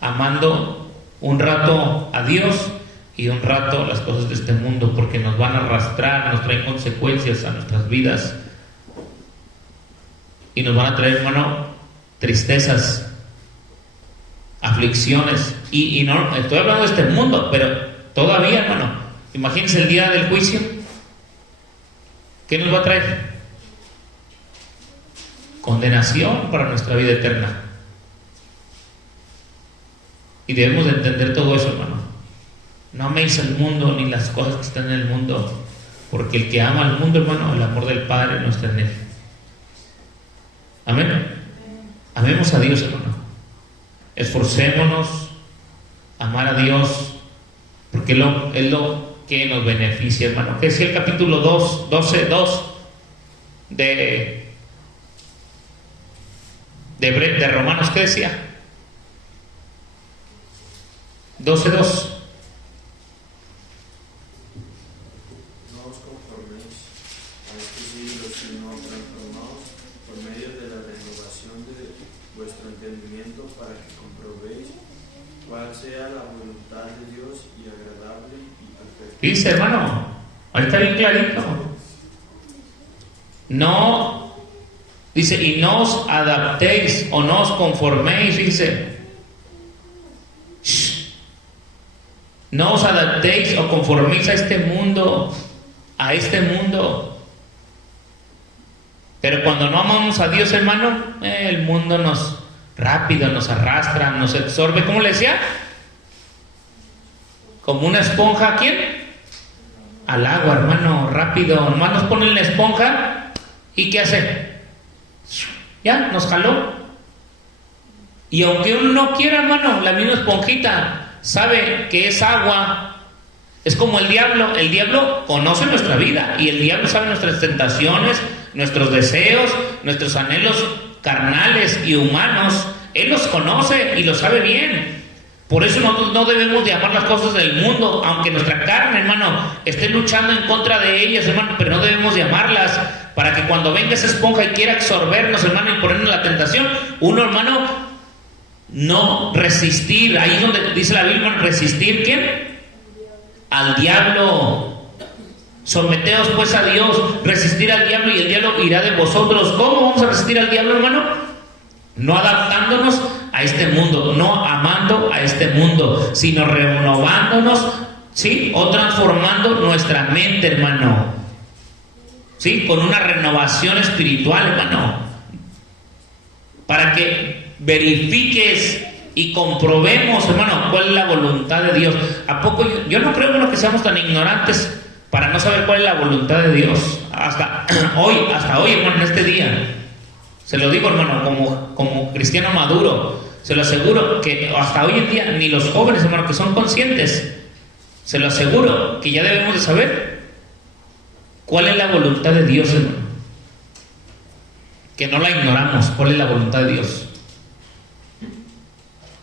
amando un rato a Dios y un rato las cosas de este mundo, porque nos van a arrastrar, nos traen consecuencias a nuestras vidas y nos van a traer, hermano, tristezas, aflicciones. Y no estoy hablando de este mundo, pero todavía, hermano, imagínense el día del juicio. ¿Qué nos va a traer? Condenación para nuestra vida eterna. Y debemos de entender todo eso, hermano. No améis al mundo ni las cosas que están en el mundo, porque el que ama al mundo, hermano, el amor del Padre no está en él. Amén. Amemos a Dios, hermano. Esforcémonos a amar a Dios, porque es lo que nos beneficia, hermano. ¿Qué decía el capítulo 12:2 de Romanos? ¿Qué decía? 12:2. Para que comprobéis cuál sea la voluntad de Dios y agradable y perfecta. Dice, hermano, ahí está bien clarito. No, dice, y no os adaptéis o no os conforméis, dice. No os adaptéis o conforméis a este mundo, Pero cuando no amamos a Dios, hermano, el mundo nos arrastra, nos absorbe. ¿Cómo le decía? Como una esponja, ¿a quién? Al agua, hermano, rápido. Nomás nos ponen la esponja y ¿qué hace? Ya, nos jaló. Y aunque uno no quiera, hermano, la misma esponjita sabe que es agua. Es como el diablo. El diablo conoce nuestra vida y el diablo sabe nuestras tentaciones, nuestros deseos, nuestros anhelos carnales y humanos. Él los conoce y los sabe bien. Por eso nosotros no debemos de amar las cosas del mundo, aunque nuestra carne, hermano, esté luchando en contra de ellas, hermano, pero no debemos de amarlas, para que cuando venga esa esponja y quiera absorbernos, hermano, y ponernos la tentación, uno, hermano, no resistir. Ahí es donde dice la Biblia, resistir, ¿quién? Al diablo. Someteos pues a Dios, resistir al diablo y el diablo irá de vosotros. ¿Cómo vamos a resistir al diablo, hermano? No adaptándonos a este mundo, no amando a este mundo, sino renovándonos, ¿sí? O transformando nuestra mente, hermano, ¿sí? Con una renovación espiritual, hermano, para que verifiques y comprobemos, hermano, cuál es la voluntad de Dios. ¿A poco? Yo no creo, hermano, que seamos tan ignorantes para no saber cuál es la voluntad de Dios. Hasta hoy, hermano, en este día. Se lo digo, hermano, como cristiano maduro, se lo aseguro que hasta hoy en día ni los jóvenes, hermano, que son conscientes, se lo aseguro que ya debemos de saber cuál es la voluntad de Dios, hermano. Que no la ignoramos, cuál es la voluntad de Dios.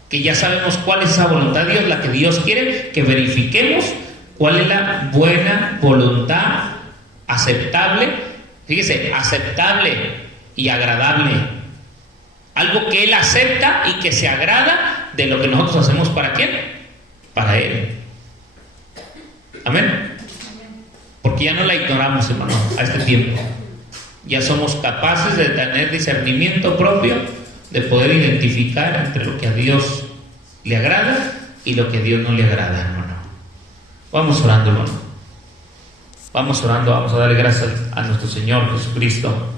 Que ya sabemos cuál es esa voluntad de Dios, la que Dios quiere, que verifiquemos cuál es la buena voluntad, aceptable, fíjese, aceptable y agradable. Algo que Él acepta y que se agrada de lo que nosotros hacemos. ¿Para quién? Para Él. Amén. Porque ya no la ignoramos, hermano, a este tiempo. Ya somos capaces de tener discernimiento propio, de poder identificar entre lo que a Dios le agrada y lo que a Dios no le agrada, hermano. Vamos orando, hermano. Vamos orando, vamos a darle gracias a nuestro Señor Jesucristo,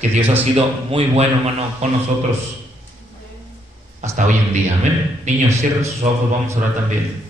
que Dios ha sido muy bueno, hermano, con nosotros hasta hoy en día. Amén. Niños, cierren sus ojos, vamos a orar también.